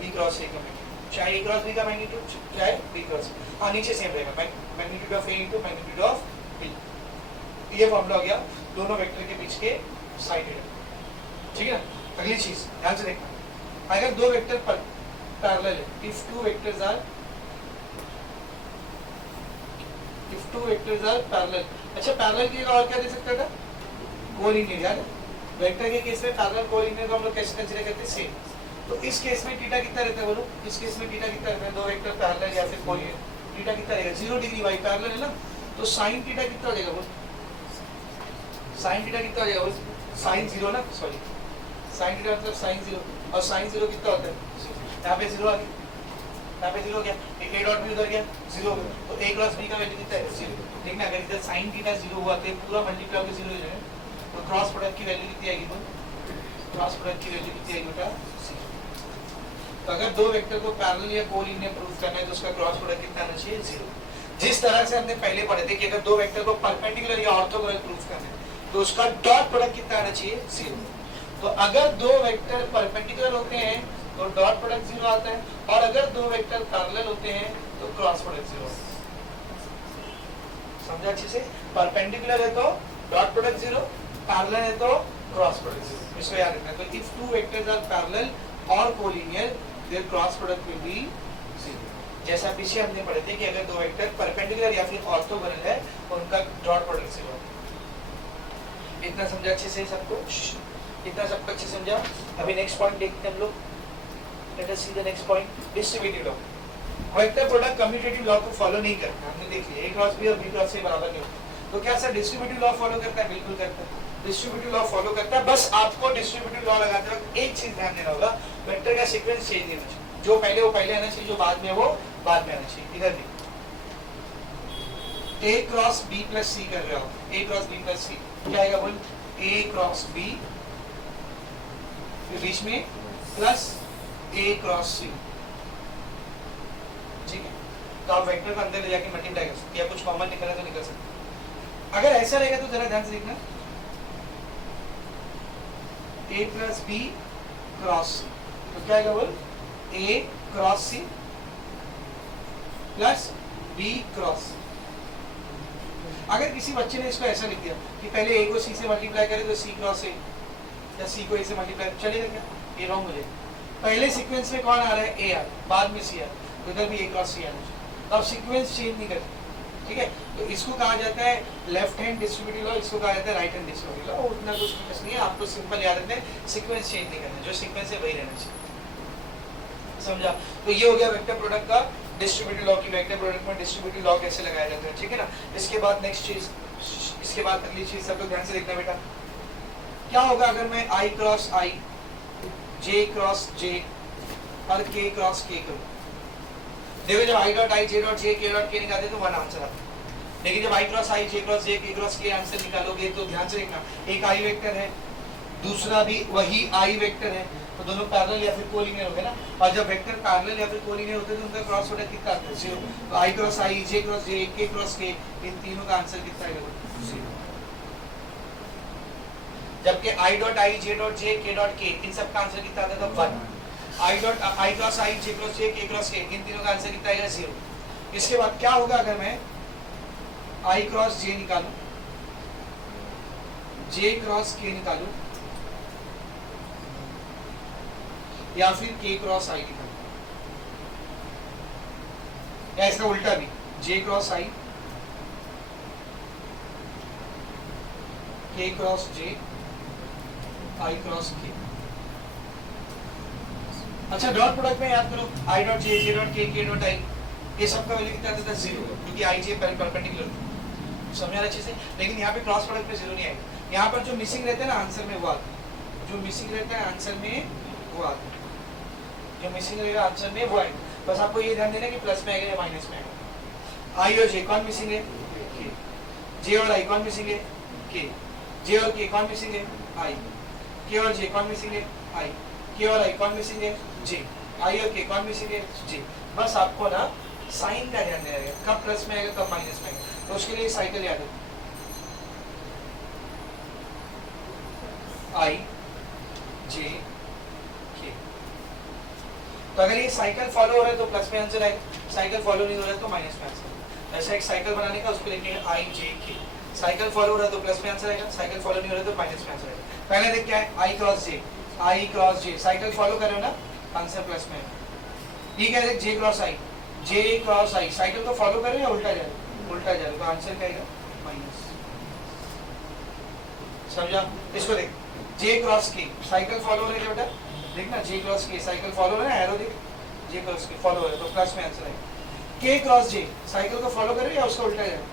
बी क्रॉस ए का मैग्नीट्यूड, चाहे ए क्रॉस बी का मैग्नीट्यूड चाहे बी क्रॉस, हाँ नीचे सेम रहेगा, magnitude of A into magnitude of B. ये फॉर्मूला हो गया दोनों वेक्टर के बीच के साइन थीटा, ठीक है ना। अगली चीज ध्यान से देखना, अगर दो वेक्टर पैरेलल है, if two vectors are parallel. अच्छा पैरेलल की जगह और क्या दे सकता था, कोलिनियर, याद है वेक्टर के केस में पैरेलल कोलिनियर को हम लोग कैसे कंसीडर करते हैं, सेम। तो इस केस में थीटा कितना रहता है, बोलो इस केस में थीटा कितना रहता है, दो वेक्टर पैरेलल या फिर कोलिनियर, थीटा कितना रहेगा 0 डिग्री, वाई पैरेलल है ना, तो साइन थीटा कितना हो जाएगा, बोलो साइन थीटा कितना हो जाएगा, बोलो साइन 0 ना, सॉरी साइन थीटा मतलब साइन 0, और साइन 0 कितना होता है, यहाँ पे 0 आ गया, यहाँ पे 0 हो गया, ए डॉट भी उधर गया 0 हो गया, तो ए क्रॉस बी का वैल्यू कितना है 0। देखना अगर इधर साइन थीटा 0 हुआ तो पूरा मल्टीप्लाई होकर 0 हो जाएगा, तो क्रॉस प्रोडक्ट की वैल्यू कितनी आएगी, क्रॉस प्रोडक्ट की वैल्यू कितनी आएगी बेटा 0। तो अगर दो वेक्टर को पैरेलल या कोलिनियर प्रूफ करना है तो उसका क्रॉस प्रोडक्ट कितना आना चाहिए 0। जिस तरह से हमने पहले पढ़े थे कि अगर दो वेक्टर को परपेंडिकुलर या ऑर्थोगोनल प्रूफ करना है तो उसका डॉट प्रोडक्ट कितना आना चाहिए 0। तो अगर दो वेक्टर परपेंडिकुलर होते हैं तो डॉट प्रोडक्ट 0 आता है, और अगर दो वेक्टर पैरेलल होते हैं तो क्रॉस प्रोडक्ट 0 आता है। समझा अच्छे से, परपेंडिकुलर है तो डॉट प्रोडक्ट 0, पैरेलल है तो क्रॉस प्रोडक्ट 0, इसको याद रखना। तो if two vectors are parallel और collinear their cross product will be 0। जैसा पीछे हमने पढ़े थे कि अगर दो वेक्टर परपेंडिकुलर या फिर ऑर्थोगोनल है तो उनका डॉट प्रोडक्ट 0 आता है। इतना समझा अच्छे से सबको, इतना सबको अच्छे समझा। अभी नेक्स्ट पॉइंट देखते हैं हम लोग, let us C the next point, distributive law. Vector product commutative law को फॉलो नहीं करता, हमने देख लिया ए क्रॉस बी और बी क्रॉस ए बराबर नहीं होता, तो क्या सर डिस्ट्रीब्यूटिव लॉ फॉलो करता है, बिल्कुल करता है, डिस्ट्रीब्यूटिव लॉ फॉलो करता है। बस आपको डिस्ट्रीब्यूटिव लॉ लगाते वक्त एक चीज ध्यान देना होगा, वेक्टर का सीक्वेंस चेंज नहीं होना चाहिए, जो पहले वो पहले आना चाहिए, जो बाद में वो बाद में आना चाहिए। इधर देखो ए क्रॉस बी प्लस सी कर रहे हो, ए क्रॉस बी प्लस सी क्या आएगा, बोल ए क्रॉस बी बीच में प्लस ए क्रॉस सी, ठीक है। तो आप वेक्टर को अंदर ले जाके मल्टीप्लाई कर सकते हैं, या कुछ कॉमन निकला तो निकल सकते हैं। अगर ऐसा रहेगा तो जरा ध्यान से देखना, A plus B cross C, तो क्या आएगा, बोल A cross C plus B cross. अगर किसी बच्चे ने इसको ऐसा लिख दिया कि पहले ए को सी से मल्टीप्लाई करे तो सी क्रॉस ए, या सी को ए से मल्टीप्लाई, चलेगा क्या, ये रॉन्ग हो जाएगा। पहले सीक्वेंस में कौन आ रहा है, ए आ रहा है, बाद में सी आ रहा है, तो इधर भी ए क्रॉस सी आना चाहिए। तो आप सीक्वेंस चेंज नहीं करते, ठीक है। तो इसको कहा जाता है लेफ्ट हैंड डिस्ट्रीब्यूटिव लॉ, इसको कहा जाता है राइट हैंड डिस्ट्रीब्यूटिव लॉ। उतना कुछ कुछ नहीं है, आपको सिंपल याद रखना है, सीक्वेंस चेंज नहीं करना, जो सीक्वेंस है वही रहना चाहिए। समझा। तो ये हो गया वेक्टर प्रोडक्ट का डिस्ट्रीब्यूटिव लॉ की वेक्टर प्रोडक्ट में डिस्ट्रीब्यूटिव लॉ कैसे लगाया जाता है, ठीक है ना। इसके बाद नेक्स्ट चीज, इसके बाद अगली चीज सब लोग ध्यान से देखना बेटा, क्या होगा अगर मैं आई क्रॉस आई, जे क्रॉस जे और के क्रॉस के करूं। देखो जब आई डॉट आई, जे डॉट जे, के डॉट के निकालते तो वन आंसर आता है। लेकिन जब आई cross I, J cross J, K cross के आंसर निकालोगे तो ध्यान से देखना, एक आई वेक्टर है, दूसरा भी वही आई वेक्टर है, तो दोनों पैरेलल या फिर कोलिनियर हो गए ना। और जब वेक्टर पैरेलल या फिर कोलिनियर होते हैं तो उनका क्रॉस प्रोडक्ट कितना आता है? 0। तो आई cross I, J cross J, K cross के, इन तीनों का आंसर कितना आएगा? 0। जबकि आई डॉट आई, जे डॉट जे, के डॉट के, इन सब का आंसर कितना आता था? 1। I dot I cross I, J cross J, K cross के, इन तीनों का आंसर कितना आएगा? 0। इसके बाद क्या होगा अगर मैं आई क्रॉस जे निकालूं, जे क्रॉस के निकालूं, या फिर के क्रॉस आई निकालूं, या इसका उल्टा भी, जे क्रॉस आई, के क्रॉस जे, आई क्रॉस के। अच्छा, डॉट प्रोडक्ट में याद करो, I dot J, J dot के डॉट आई, ये सब का वैल्यू कितना आता था? 0, क्योंकि आई जे परपेंडिकुलर। समझ आ रहा अच्छे से? लेकिन यहाँ पे क्रॉस प्रोडक्ट में 0 नहीं आएगा। यहाँ पर जो मिसिंग रहता है ना आंसर में वो आता है, जो मिसिंग रहता है आंसर में वो आता है, जो मिसिंग रहेगा आंसर में वो आएगा। बस आपको ये ध्यान देना कि प्लस में आएगा या माइनस में आएगा। आई और जे कौन मिसिंग है? के। जे और आई कौन मिसिंग है? के। जे और के कौन मिसिंग है? आई। के और जे कौन मिसिंग है? आई। के और आई कौन मिसिंग है? जे। आई और के कौन मिसिंग है? जे। बस आपको ना साइन का ध्यान देना है, कब प्लस में आएगा कब माइनस में आएगा, तो उसके लिए साइकिल याद है, आई जे के। तो अगर ये साइकिल फॉलो हो रहा है तो प्लस में आंसर आएगा, साइकिल फॉलो नहीं हो रहा है तो माइनस में आंसर। ऐसा एक साइकिल बनाने का, उसको लिखने का आई जे के। साइकिल फॉलो हो रहा है तो प्लस में आंसर आएगा, साइकिल फॉलो नहीं हो रहा है तो माइनस में आंसर आएगा। पहले देख क्या है, आई क्रॉस जे, आई क्रॉस जे, साइकिल फॉलो कर रहे हो ना, आंसर प्लस में आएगा। ठीक है, देख जे cross I, J cross I, cycle को फॉलो कर रहे हो या उल्टा जा रहे हो? उल्टा जा रहे हो, तो आंसर क्या आएगा? माइनस। समझा? इसको देख, जे क्रॉस के, साइकिल फॉलो हो रही है बेटा, देखना जे क्रॉस के, साइकिल फॉलो हो रहा है, एरो देख, जे क्रॉस के फॉलो हो रहा है तो प्लस में आंसर आएगा। के क्रॉस जे, साइकिल को फॉलो कर रहे हो या उसका उल्टा जा रहे हो?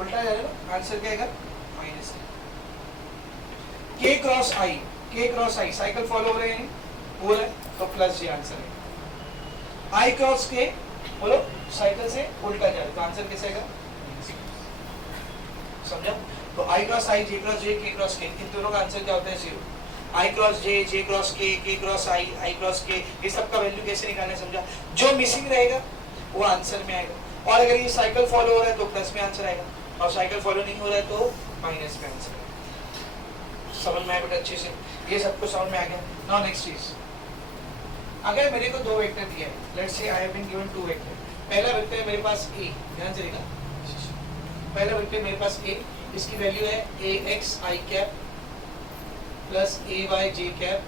उल्टा जा रहे हो, आंसर क्या आएगा? माइनस। के क्रॉस आई, के क्रॉस आई, साइकिल फॉलो हो रहे हैं, हो रहा है तो प्लस जे आंसर है। आई क्रॉस के, बोलो साइकिल से उल्टा जा रहे तो आंसर कैसे आएगा? समझा? तो आई cross I, J cross J, K cross के, इन दोनों का आंसर क्या होता है? 0। आई क्रॉस जे क्रॉस के क्रॉस आई क्रॉस के, ये सब का वैल्यू कैसे निकालना है? समझा? जो मिसिंग रहेगा वो आंसर में आएगा, और अगर ये साइकिल फॉलो हो रहा है तो प्लस में आंसर आएगा, और साइकिल फॉलो नहीं हो रहा है तो माइनस में आंसर आएगा। समझ में आया बेटा अच्छे से? ये सबको समझ में आ गया। नाउ नेक्स्ट चीज, अगर मेरे को दो वेक्टर दिया है, let's say I have been given 2 vector. पहला वेक्टर है मेरे पास ए, ध्यान से देखना, पहला वेक्टर मेरे पास ए, इसकी वैल्यू है ए एक्स आई कैप प्लस ए वाई जे कैप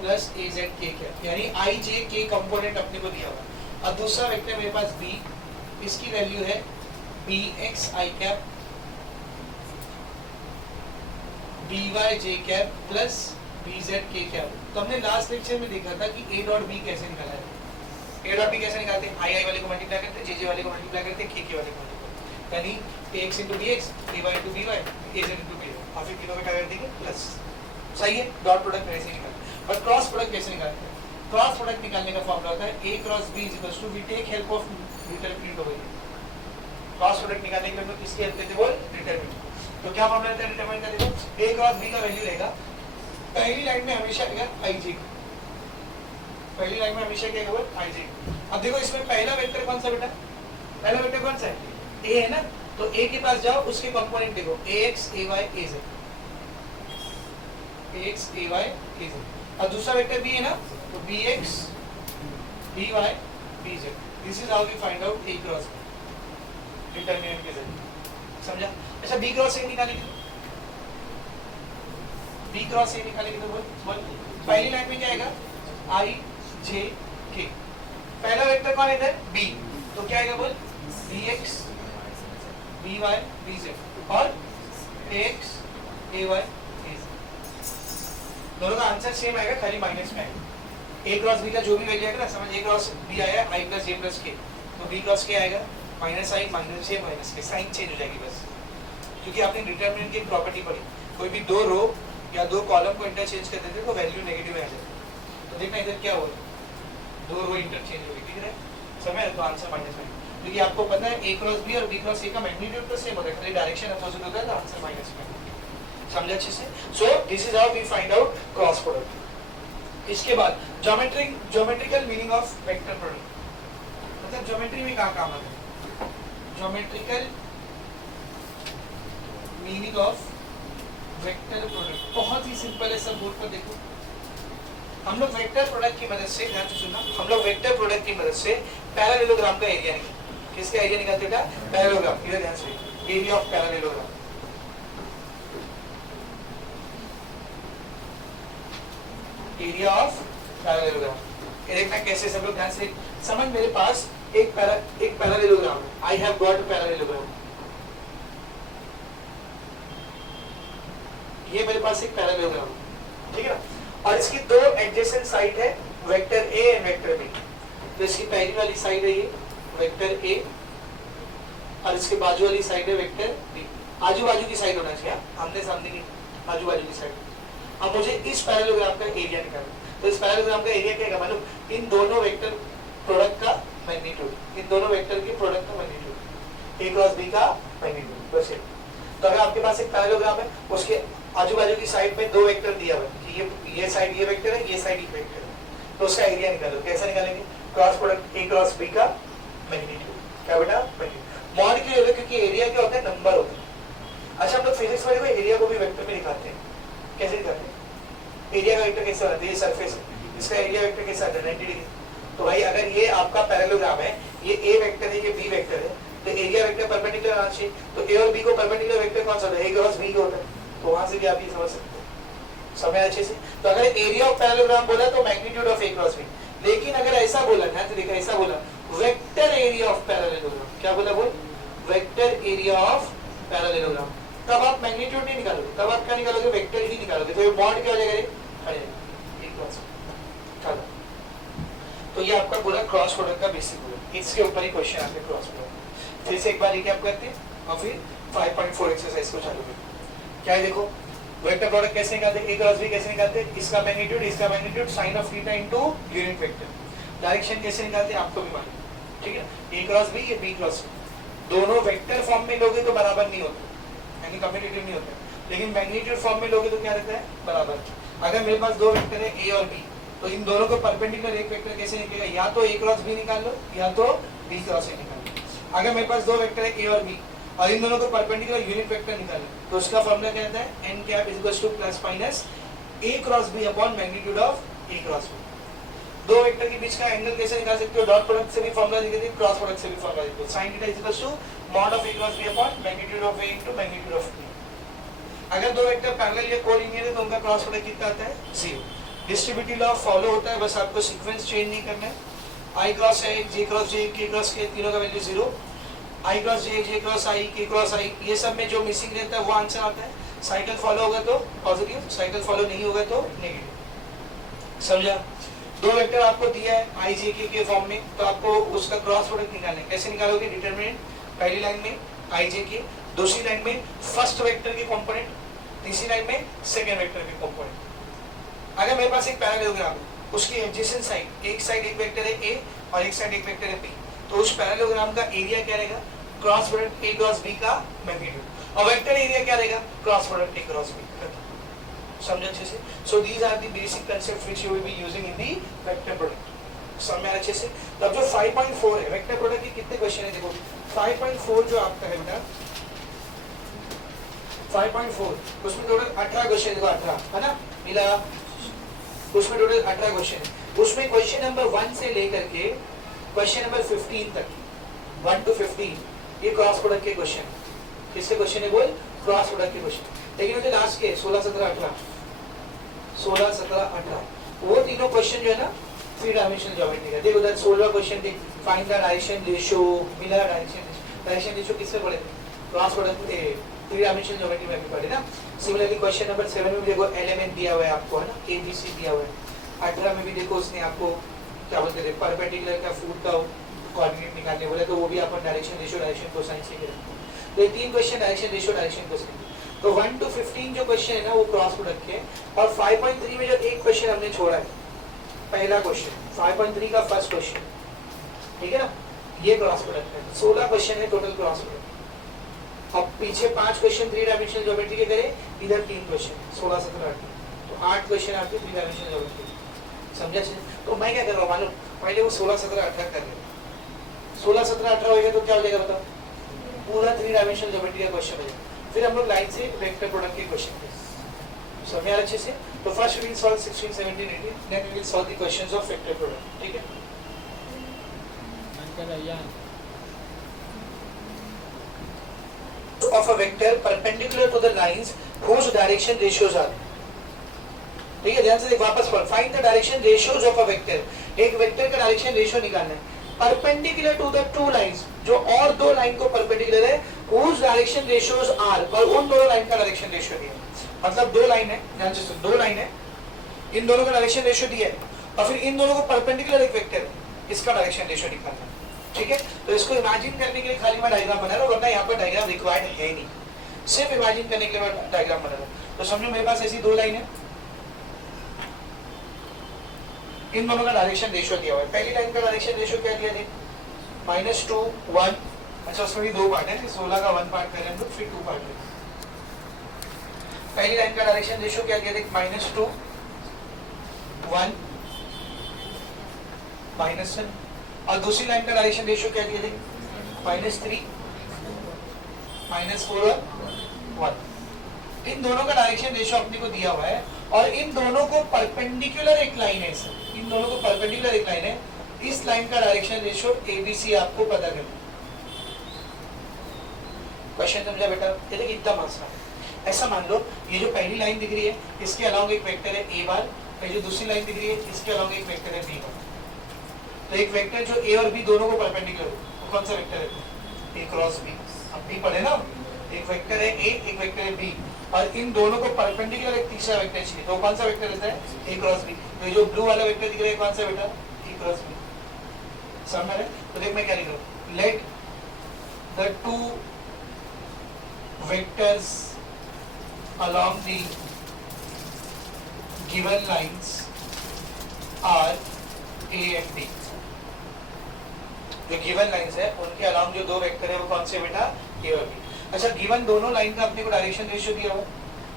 प्लस ए जेड के कैप, यानी आई जे के कंपोनेंट अपने को दिया हुआ। और दूसरा वेक्टर मेरे पास बी, इसकी वैल्यू है बी एक्स आई कैप बी वाई जे कैप प्लस बी जेड के कैप। तो हमने लास्ट लेक्चर में देखा था कि ए डॉट बी कैसे निकाला है। ए डॉट बी कैसे निकालते हैं? आई वाले को मल्टीप्लाई करते हैं, जे वाले को मल्टीप्लाई करते हैं, के वाले को मल्टीप्लाई, यानी ax into bx, ay into by, az into by, और फिर तीनों में क्या कर देंगे? प्लस। सही है? डॉट प्रोडक्ट कैसे निकालते हैं, बट क्रॉस प्रोडक्ट कैसे निकालते हैं? क्रॉस प्रोडक्ट निकालने का फॉर्मूला होता है a cross b is equals to, we take help of determinant over here. Cross product निकालने के लिए हम लोग किसकी हेल्प लेते हैं? वो डिटरमिनेंट। तो क्या फॉर्मूला रहता है डिटरमिनेंट का? देखो, a क्रॉस b का वैल्यू रहेगा, पहली लाइन में हमेशा आएगा ij, पहली लाइन में हमेशा क्या होगा? ij। अब देखो इसमें पहला वेक्टर कौन सा बेटा? पहला वेक्टर कौन सा है? a है ना, तो a के पास जाओ, उसके कंपोनेंट देखो, ax ay az, ax ay az। और दूसरा वेक्टर b है ना, तो bx by bz। This is how we find out a cross b, determinant के जरिए। समझा? अच्छा, b क्रॉस a निकालेंगे, b क्रॉस a निकालेंगे तो बोल, पहली लाइन में क्या आएगा? i j k। पहला वेक्टर कौन है? b, तो क्या आएगा बोल? bx by bz और ax ay az। दोनों का आंसर सेम आएगा, खाली माइनस में आएगा। a क्रॉस b का जो भी वैल्यू आएगा ना, समझ, a क्रॉस b आया i plus j plus k, तो b क्रॉस k आएगा minus i minus j minus k, sign change हो जाएगी बस, क्योंकि आपने डिटरमिनेंट की प्रॉपर्टी पढ़ी, कोई भी दो रो या दो कॉलम को इंटरचेंज कर देते तो वैल्यू नेगेटिव आ जाती। तो देखना इधर क्या हो रहा है, दो रो इंटरचेंज हो गई, ठीक है? समय तो आंसर माइनस में। क्योंकि आपको पता है a क्रॉस b और b क्रॉस a का मैग्नीट्यूड तो सेम होता है, खाली डायरेक्शन अपोजिट होता है, तो आंसर माइनस में। समझे अच्छे से? So this is how we find out cross product. इसके बाद geometrical meaning of vector product, मतलब ज्योमेट्री में क्या काम आता है? Geometrical meaning of vector product बहुत ही सिंपल है, सब बोर्ड पर देखो। हम लोग वेक्टर प्रोडक्ट की मदद से, ध्यान से सुनना, हम लोग वेक्टर प्रोडक्ट की मदद से पैरेललोग्राम का एरिया निकालते। किसका एरिया निकालते बेटा? पैरेललोग्राम। ये ध्यान से, area of parallelogram. Area of parallelogram ये देखना कैसे, सब लोग ध्यान से समझ। मेरे पास एक पैरेललोग्राम है, I have got a parallelogram. ये मेरे पास एक पैरेललोग्राम है, ठीक है ना? और इसकी दो एडजेसेंट साइड है, vector A and vector B. तो इसकी पहली वाली साइड है ये वेक्टर ए और इसके बाजू वाली साइड है वेक्टर बी। आजू बाजू की साइड होना चाहिए, आमने सामने की, आजू बाजू की साइड। अब मुझे इस पैरेललोग्राम का एरिया निकालना, तो इस पैरेललोग्राम का एरिया क्या है मालूम? इन दोनों वेक्टर प्रोडक्ट का मैग्नीट्यूड, इन दोनों वेक्टर के प्रोडक्ट का मैग्नीट्यूड, ए क्रॉस बी का मैग्नीट्यूड, बस ये। तो अगर आपके पास एक पैरेललोग्राम है, उसके आजू बाजू की साइड में दो वेक्टर दिया हुआ है कि ये साइड ये वेक्टर है, ये साइड ये वेक्टर है, तो उसका एरिया निकालो। कैसे निकालेंगे? Cross product A cross B का मैग्नीट्यूड। क्या बेटा? मैग्नीट्यूड। मॉड क्यों होता है? क्योंकि एरिया क्या होता है? नंबर होता है। अच्छा, हम लोग फिजिक्स में देखो एरिया को भी वेक्टर में दिखाते हैं। कैसे दिखाते हैं? एरिया का वेक्टर कैसे आता है? ये सरफेस है, इसका एरिया वेक्टर कैसे आता है? 90 डिग्री। तो भाई अगर ये आपका पैरेललोग्राम है, ये ए वेक्टर है, ये बी वेक्टर है, तो एरिया वेक्टर परपेंडिकुलर आना चाहिए। तो ए और बी को परपेंडिकुलर वेक्टर कौन सा होता है? ए क्रॉस बी होता है। तो वहां से भी आप ये समझ सकते हो, समझ अच्छे से। तो अगर एरिया ऑफ पैरेललोग्राम बोला तो magnitude of A cross B, लेकिन अगर ऐसा बोला ना, तो देखा ऐसा बोला वेक्टर एरिया ऑफ पैरेललोग्राम। क्या बोला? बोल वेक्टर एरिया ऑफ पैरेललोग्राम। तब आप मैग्नीट्यूड नहीं निकालोगे, तब आप क्या निकालोगे? वेक्टर ही निकालोगे। तो ये मॉड क्या हो जाएगा? तो ये आपका पूरा क्रॉस प्रोडक्ट का बेसिक हुआ। इसके ऊपर ही क्वेश्चन आते हैं क्रॉस प्रोडक्ट। फिर से एक बार रिकैप करते हैं और फिर 5.4 एक्सरसाइज को चालू करते हैं। क्या है देखो, वेक्टर प्रोडक्ट कैसे निकालते हैं? ए क्रॉस बी कैसे निकालते हैं? इसका magnitude sine of theta into unit vector. Direction कैसे निकालते हैं? आपको भी मालूम, ठीक है? ए क्रॉस बी, ये बी क्रॉस बी। दोनों वेक्टर फॉर्म में लोगे तो बराबर नहीं होता, यानी कम्यूटेटिव नहीं होता। लेकिन मैग्नीट्यूड फॉर्म में लोगे तो क्या रहता है? बराबर। अगर मेरे पास दो वेक्टर है ए और बी, तो इन दोनों को परपेंडिकुलर एक वेक्टर कैसे निकलेगा? या तो ए क्रॉस बी निकाल लो या तो बी क्रॉस ए निकाल लो। अगर मेरे पास दो वेक्टर है ए और बी और इन दोनों को परपेंडिकुलर यूनिट वेक्टर निकालो, तो उसका फॉर्मूला क्या रहता है? N cap is equals to plus minus A cross B upon magnitude of A cross B. दो वेक्टर के बीच का एंगल कैसे निकाल सकते हो? डॉट प्रोडक्ट से भी फॉर्मूला लिख देते, क्रॉस प्रोडक्ट से भी फॉर्मूला लिख दो। sin theta is equals to mod of A cross B upon magnitude of A into magnitude of B. अगर दो वेक्टर पैरेलल या कोलिनियर है तो उनका क्रॉस प्रोडक्ट कितना आता है? 0। डिस्ट्रीब्यूटिव लॉ फॉलो होता है, बस आपको सीक्वेंस चेंज नहीं करना है। आई क्रॉस है, जे क्रॉस जे, के क्रॉस के, तीनों का वैल्यू 0। आई क्रॉस जे, जे क्रॉस आई, के क्रॉस आई, ये सब में जो मिसिंग रहता है वो आंसर आता है। साइकिल फॉलो होगा तो पॉजिटिव, साइकिल फॉलो नहीं होगा तो नेगेटिव। समझा? दो वेक्टर आपको दिया है आई जे के फॉर्म में, तो आपको उसका क्रॉस प्रोडक्ट निकालना है। कैसे निकालोगे? डिटरमिनेंट पहली लाइन में आई जे के, दूसरी लाइन में फर्स्ट वेक्टर के कंपोनेंट, तीसरी लाइन में सेकंड वेक्टर के कंपोनेंट। अगर मेरे पास एक पैरेललोग्राम है, उसकी एडजेसेंट साइड, एक साइड एक वेक्टर है ए और एक साइड एक वेक्टर है बी, तो उस पैरेललोग्राम का एरिया क्या रहेगा? Cross product A cross B का मैग्नीट्यूड। और वेक्टर एरिया क्या रहेगा? Cross product A cross B. समझ अच्छे से? So these are the basic concept which you will be using in the vector product. समझ अच्छे से? तब जो 5.4 है वेक्टर प्रोडक्ट के कितने क्वेश्चन है देखो। 5.4 जो आपका है बेटा 5.4, उसमें टोटल 18 क्वेश्चन देखो, 18 है ना, मिला? उसमें टोटल 18 क्वेश्चन है। उसमें क्वेश्चन नंबर 1 से लेकर के क्वेश्चन नंबर 15 तक, 1 to 15 ये क्रॉस प्रोडक्ट के क्वेश्चन। किसके क्वेश्चन है? बोल, क्रॉस प्रोडक्ट के क्वेश्चन। लेकिन मुझे लास्ट के 16, 17, 18 वो तीनों क्वेश्चन जो है ना 3 डायमेंशनल ज्योमेट्री का। देखो उधर 16वां क्वेश्चन देख, फाइंड द डायरेक्शन रेशियो, मिला डायरेक्शन रेशियो किससे पढ़े थे? क्रॉस प्रोडक्ट थे, 3 डायमेंशनल ज्योमेट्री में भी पढ़े ना। सिमिलरली क्वेश्चन नंबर 7 में भी देखो एलिमेंट दिया हुआ है आपको, है ना, ABC दिया हुआ है। 18 में भी देखो उसने आपको क्या बोलते थे, परपेंडिकुलर का फूट का कोऑर्डिनेट निकालने बोला, तो वो भी अपन डायरेक्शन रेशियो डायरेक्शन कोसाइन से करेंगे। तो ये 3 question direction ratio direction cosine. तो 1 to 15 जो क्वेश्चन है ना वो क्रॉस प्रोडक्ट के। और 5.3 में जो एक क्वेश्चन हमने छोड़ा है, पहला क्वेश्चन 5.3 का फर्स्ट क्वेश्चन, ठीक है ना, ये क्रॉस प्रोडक्ट है। 16 क्वेश्चन है टोटल क्रॉस प्रोडक्ट। अब पीछे 5 क्वेश्चन 3 डायमेंशनल ज्योमेट्री के करे, इधर 3 क्वेश्चन 16 17 18, तो 8 क्वेश्चन आपके 3 डायमेंशनल ज्योमेट्री। समझा? तो मैं क्या कर रहा हूँ मालूम, पहले वो 16 17 18 कर ले, 16 17 18 होएगा तो क्या हो जाएगा बताओ, पूरा 3 डायमेंशनल ज्योमेट्री का क्वेश्चन हो जाएगा। फिर हम लोग लाइन से वेक्टर प्रोडक्ट के क्वेश्चन पे समझ आ अच्छे से। तो first we will solve 16 17 18, then we will solve the questions of vector product. ठीक है? Of a vector perpendicular to the lines whose direction ratios are, ठीक है? ध्यान से देख, वापस पढ़। Find the direction ratios of a vector, एक वेक्टर का डायरेक्शन रेशियो निकालना है perpendicular to the two lines, जो और दो लाइन को परपेंडिकुलर है, whose डायरेक्शन रेशियोज आर, और उन दोनों लाइन का डायरेक्शन रेशियो दिया। मतलब दो लाइन है, ध्यान से सुन, दो लाइन है, इन दोनों का डायरेक्शन रेशियो दिया है, और फिर इन दोनों को परपेंडिकुलर एक वेक्टर है, इसका डायरेक्शन रेशियो निकालना है। ठीक है? तो इसको इमेजिन करने के लिए खाली मैं डायग्राम बना रहा हूं, वरना यहाँ पर डायग्राम रिक्वायर्ड है नहीं, सिर्फ इमेजिन करने के लिए मैं डायग्राम बना रहा हूं। तो समझो मेरे पास ऐसी दो लाइन है, इन दोनों का डायरेक्शन रेशियो दिया हुआ है। पहली लाइन का डायरेक्शन रेशियो क्या दिया है, -2 1, अच्छा उसमें भी दो पार्ट है, 16 का 1 पार्ट करें हम लोग, फिर 2 पार्ट करें। पहली लाइन का डायरेक्शन रेशियो क्या दिया देख, -2 1 -1, और दूसरी लाइन का डायरेक्शन रेशियो क्या दिया देख, -3 -4 1। इन दोनों का डायरेक्शन रेशियो अपने को दिया हुआ है, और इन दोनों को परपेंडिकुलर एक लाइन है, इन दोनों को परपेंडिकुलर एक लाइन है, इस लाइन का डायरेक्शन रेशियो ABC आपको पता करना। क्वेश्चन समझा बेटा? ये देखिए इतना आसान है। ऐसा मान लो ये जो पहली लाइन दिख रही है, इसके अलाउंग एक वेक्टर है A बार, और जो दूसरी लाइन दिख रही है, इसके अलाउंग एक वेक्टर है B बार। तो एक वेक्टर जो A और B दोनों को परपेंडिकुलर हो, तो कौन सा वेक्टर है, A क्रॉस B। अब B पढ़े ना, एक वेक्टर है A, एक वेक्टर है B, और इन दोनों को परपेंडिकुलर एक तीसरा वेक्टर चाहिए, तो कौन सा वेक्टर रहता है, A क्रॉस B। तो जो ब्लू वाला वेक्टर दिख रहा है, कौन सा बेटा, A क्रॉस B। समझ रहे? तो देख मैं क्या लिख रहा हूँ, let the two vectors along the given lines are A and B। जो गिवन लाइंस है उनके अलाउंग जो दो वेक्टर है वो कौन से बेटा, A और B। अच्छा, गिवन दोनों लाइन का अपने को डायरेक्शन रेशियो दिया हुआ,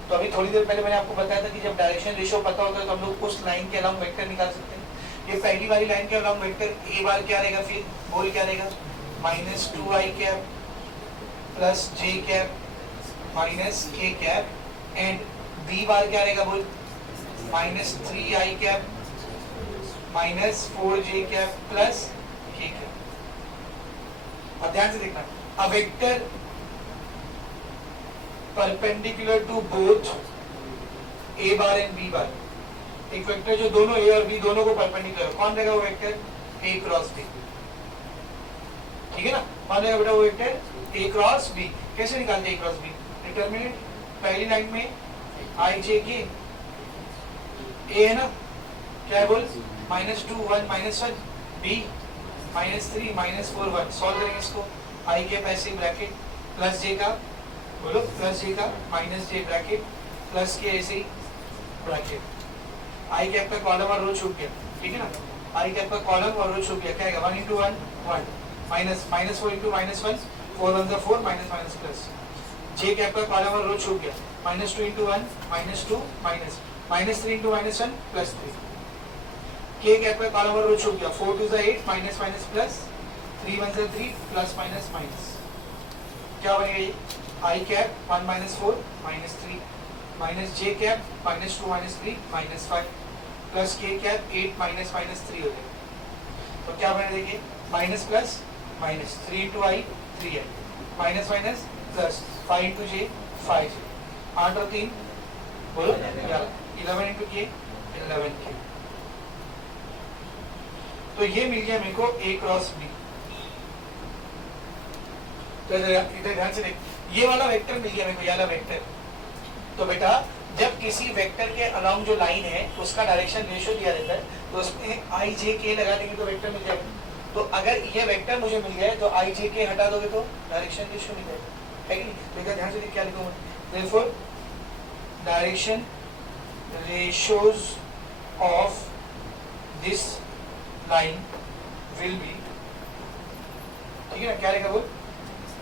तो अभी थोड़ी देर पहले मैंने आपको बताया था कि जब डायरेक्शन रेशियो पता होता है तो हम लोग उस लाइन के अलाउंग वेक्टर निकाल सकते हैं। ये पहली वाली लाइन के अलाउंग वेक्टर A बार क्या रहेगा, फिर बोल क्या रहेगा, -2i cap plus j cap minus k cap, and B bar क्या रहेगा बोल, -3i cap minus 4j cap plus k cap. अब ध्यान से देखना, a vector perpendicular to both A bar and B bar, एक वेक्टर जो दोनों A और B दोनों को परपेंडिकुलर, कौन रहेगा वो वेक्टर, A क्रॉस B। ठीक है ना, मान लेगा बेटा वो वेक्टर A क्रॉस B। कैसे निकालते हैं A क्रॉस B, डिटरमिनेंट पहली लाइन में I J K, A है ना, क्या है बोल, -2 1 -1, B -3 -4 1। सॉल्व करेंगे इसको, I के पैसे ब्रैकेट प्लस J का, बोलो प्लस J का माइनस J ब्रैकेट प्लस के ऐसे ही ब्रैकेट। I कैप का कॉलम और रो छूट गया, ठीक है ना, I कैप का कॉलम और रो छूट गया, क्या आएगा, 1 × 1 1 minus -4 × -1 4 1 4 minus minus plus. J cap का कॉलम और रो छूट गया, -2 × 1 -2 माइनस -3 × -1 +3। K कैप का कॉलम और रो छूट गया, 4 2 8 minus minus plus, 3 1 3 plus minus minus. क्या बनेगा ये, I cap 1 -4 -3 minus J cap -2 -3 -5 plus K cap 8 minus minus 3 हो जाएगा। तो क्या बनेगा देखिए, minus plus minus, 3 × I 3i minus minus plus, 5 × J 5j, 8 और 3 बोलो 11, 11 × K 11K। तो ये मिल गया मेरे को A क्रॉस B। तो इधर ध्यान से देख, ये वाला वेक्टर मिल गया मेरे को, ये वाला वेक्टर। तो बेटा जब किसी वेक्टर के अलाउंग जो लाइन है उसका डायरेक्शन रेशियो दिया रहता है, तो उसमें I J K लगा देंगे तो वेक्टर मिल जाएगा। तो अगर ये वेक्टर मुझे मिल गया है तो I J K हटा दोगे तो डायरेक्शन रेशियो मिल जाएगा, है कि नहीं। तो इधर ध्यान से देख क्या लिखूंगा, therefore direction ratios of this line will be ठीक है ना, क्या रहेगा बोल,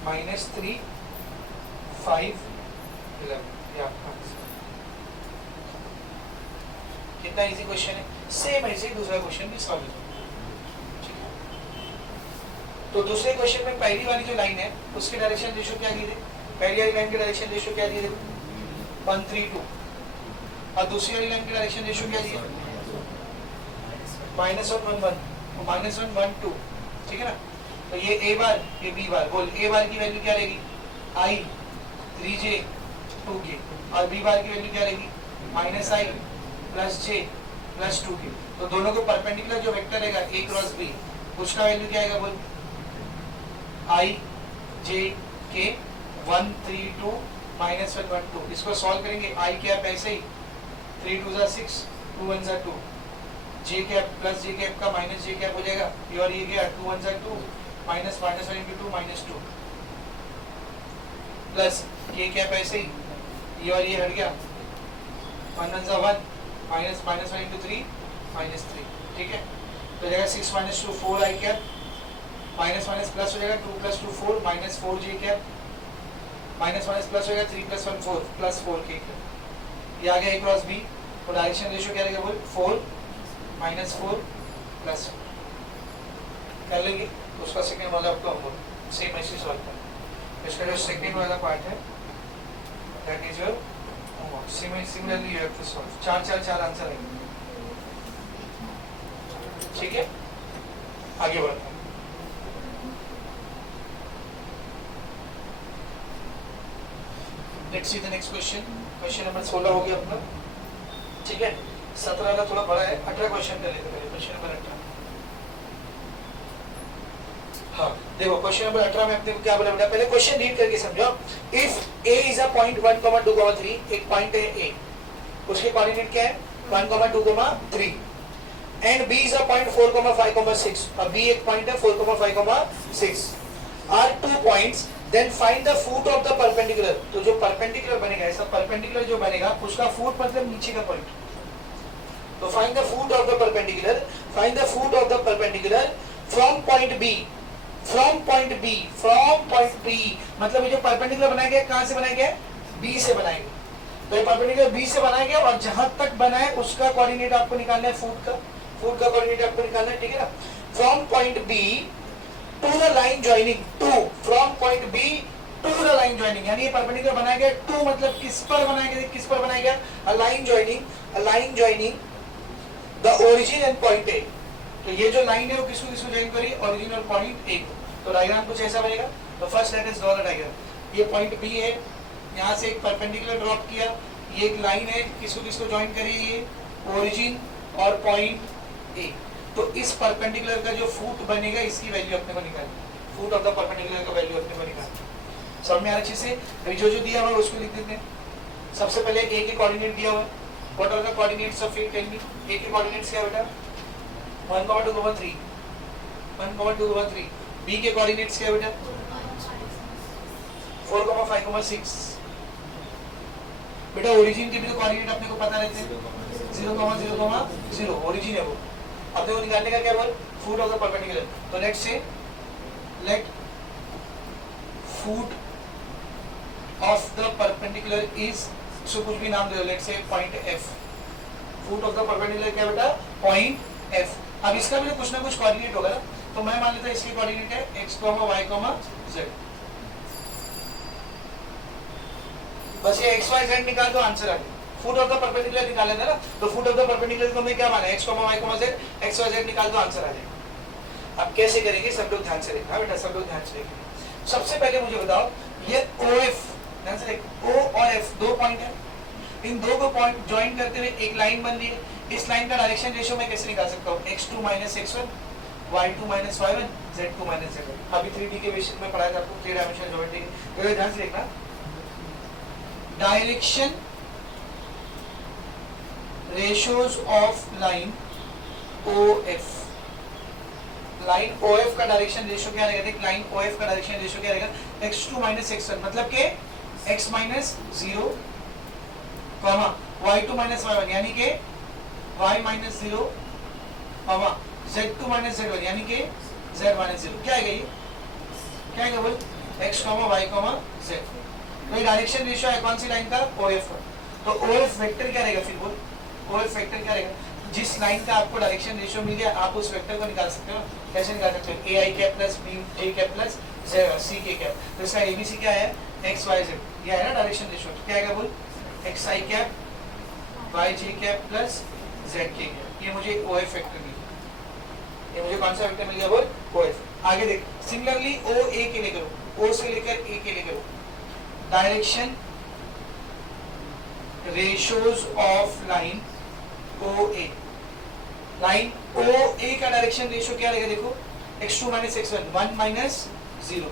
-3 5 11, या कितना इजी क्वेश्चन है। सेम ऐसे ही दूसरा क्वेश्चन भी सॉल्व हो, ठीक है। तो दूसरे क्वेश्चन में पहली वाली जो लाइन है उसके डायरेक्शन रेशियो क्या दिए थे, पहली वाली लाइन के डायरेक्शन रेशियो क्या दिए थे, 1 3 2, और दूसरी वाली लाइन के डायरेक्शन रेशियो क्या दिए, -1 1 1, -1 1 2, ठीक है ना। तो ये a बार ये b बार, बोल a बार की वैल्यू क्या रहेगी, i 3j 2k, और b बार की वैल्यू क्या रहेगी, -i + j + 2k। तो दोनों को परपेंडिकुलर जो वेक्टर रहेगा a क्रॉस b, उसका वैल्यू क्या आएगा बोल, i j k 1 3 2 -1 1 2। इसको सॉल्व करेंगे, i कैप ऐसे ही 3 2 = 6 2 1 = 2, j cap plus j cap का माइनस j कैप हो जाएगा, ये और ये गया 2 1 = 2 -1 × 2 -2 प्लस k कैप ऐसे ही, ये और ये हट गया 1 1 = 1 -1 × 3 -3, ठीक है। तो जाएगा 6 - 2 4 i cap, minus minus plus हो जाएगा 2 + 2 4 -4 j cap, minus minus plus हो जाएगा 3 + 1 4 +4 k कैप। ये आ गया a क्रॉस b, तो डायरेक्शन रेशियो क्या रहेगा बोल, 4 -4 +4 कर लेंगे। उसका सेकंड वाला आपको हम सेम ऐसे सॉल्व करें। इसका जो सेकंड वाला पार्ट है that is your similarly you have to solve, 4 answer है, ठीक है। आगे बढ़ते हैं। Let's see the next question. Question number 16 हो गया अपना, ठीक है। 17 वाला थोड़ा बड़ा है, 18 क्वेश्चन कर लेते हैं। क्वेश्चन नंबर 18, हाँ देखो क्वेश्चन नंबर 18 में अपने को क्या बोला बेटा, पहले क्वेश्चन रीड करके समझो। If a is a point 1, 2, 3, एक पॉइंट है a, उसके कोऑर्डिनेट क्या है 1, 2, 3, and b is a point 4, 5, 6, और b एक पॉइंट है 4, 5, 6 are 2 points, then find the foot of the perpendicular. तो जो परपेंडिकुलर बनेगा, ऐसा परपेंडिकुलर जो बनेगा उसका फुट मतलब नीचे का पॉइंट। तो find the foot of the perpendicular, find the foot of the perpendicular from point b, from point b मतलब ये जो परपेंडिकुलर बनाया गया कहां से बनाया गया, b से बनाया गया। तो ये परपेंडिकुलर b से बनाया गया और जहां तक बना है उसका कोऑर्डिनेट आपको निकालना है, फुट का कोऑर्डिनेट आपको निकालना है, ठीक है ना। From point b to the line joining, to from point b to the line joining, यानी ये परपेंडिकुलर बनाया गया टू मतलब किस पर बनाया गया, किस पर बनाया गया, a line joining the origin and point a। तो ये जो लाइन है वो किसको किसको जॉइन करी, ओरिजिन और पॉइंट a को। तो डायग्राम कुछ ऐसा बनेगा। तो first let us draw the diagram. ये पॉइंट b है, यहाँ से एक परपेंडिकुलर ड्रॉप किया, ये एक लाइन है, किसको किसको जॉइन करी, ये ओरिजिन और पॉइंट a। तो इस परपेंडिकुलर का जो फुट बनेगा इसकी वैल्यू अपने को निकालनी, फुट ऑफ द परपेंडिकुलर का वैल्यू अपने को निकालनी। समझ में आ रहा अच्छे से। अभी जो दिया हुआ है उसको लिख देते हैं। सबसे पहले a के कोऑर्डिनेट दिया हुआ है, what are the coordinates of a, tell me. a के कोऑर्डिनेट्स क्या है बेटा, 1, 2, 3, 1, 2, 3। b के कोऑर्डिनेट्स क्या है बेटा, 4, 5, 6। बेटा ओरिजिन के भी तो कोऑर्डिनेट अपने को पता रहते हैं, 0, 0, 0 ओरिजिन है वो। अपने को निकालने का क्या बोल, फुट ऑफ द परपेंडिकुलर। तो let's say let foot of the perpendicular is, so कुछ भी नाम दे दो, let's say point f। Foot of the perpendicular क्या बेटा, पॉइंट f। अब इसका भी तो कुछ ना कुछ कोऑर्डिनेट होगा ना, तो मैं मान लेता हूं इसकी कोऑर्डिनेट है x, y, z। बस ये x, y, z निकाल दो, आंसर आ गया। फुट ऑफ द परपेंडिकुलर निकाले थे ना, तो फुट ऑफ द परपेंडिकुलर को हमें क्या माना, x, y, z, x, y, z निकाल दो, आंसर आ जाएगा। अब कैसे करेंगे, सब लोग ध्यान से देखना बेटा, सब लोग ध्यान से देखना। सबसे पहले मुझे बताओ, ये OF, ध्यान से देखो, O और F दो पॉइंट है, इन दो को पॉइंट ज्वाइन करते हुए एक लाइन बन रही है। इस लाइन का डायरेक्शन रेशियो मैं कैसे निकाल सकता हूँ, x2 - x1, y2 - y1, z2 - z1। अभी 3D के बेसिक में पढ़ाया था आपको, 3 डायमेंशनल ज्योमेट्री। तो ध्यान से देखना, direction ratios of line OF, line OF का डायरेक्शन रेशियो क्या रहेगा, देख लाइन OF का डायरेक्शन रेशियो क्या रहेगा, x2 - x1 मतलब के x - 0, y2 - y1 यानी के y - 0, z2 - z1 यानी के z - 0। क्या है ये, क्या है बोल x comma y comma z। तो ये डायरेक्शन रेशियो है कौन सी लाइन का OF का। तो OF वेक्टर क्या रहेगा फिर बोल OF वेक्टर क्या रहेगा जिस लाइन का आपको डायरेक्शन रेशियो मिल गया आप उस वेक्टर को निकाल सकते हो। कैसे निकाल सकते हो AI cap plus BJ cap plus CK cap. तो इसका ABC क्या है XYZ ये है ना डायरेक्शन रेशियो। तो क्या है बोल XI cap YJ cap plus ZK cap. ये मुझे OF वेक्टर मिल गया। ये मुझे कौन सा वेक्टर मिल गया बोल OF। आगे देख सिमिलरली OA के लिए करो O से लेकर A के लिए करो direction ratios of line OA। Line OA का डायरेक्शन रेशियो क्या रहेगा देखो x2 minus x1 1 minus 0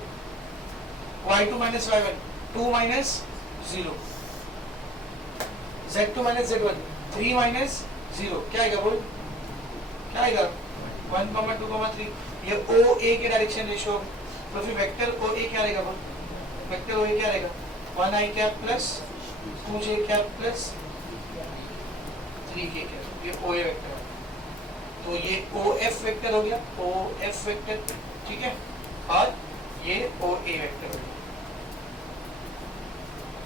y2 minus y1 2 minus 0 z2 minus z1 3 minus 0। क्या आएगा बोल क्या आएगा 1 2 3। ये OA के डायरेक्शन रेशियो। तो फिर वेक्टर OA क्या रहेगा बोल वेक्टर OA क्या रहेगा 1i cap plus 2j cap plus 3k cap. ये OA वेक्टर है। तो ये OF वेक्टर हो गया OF वेक्टर ठीक है और ये OA वेक्टर हो गया।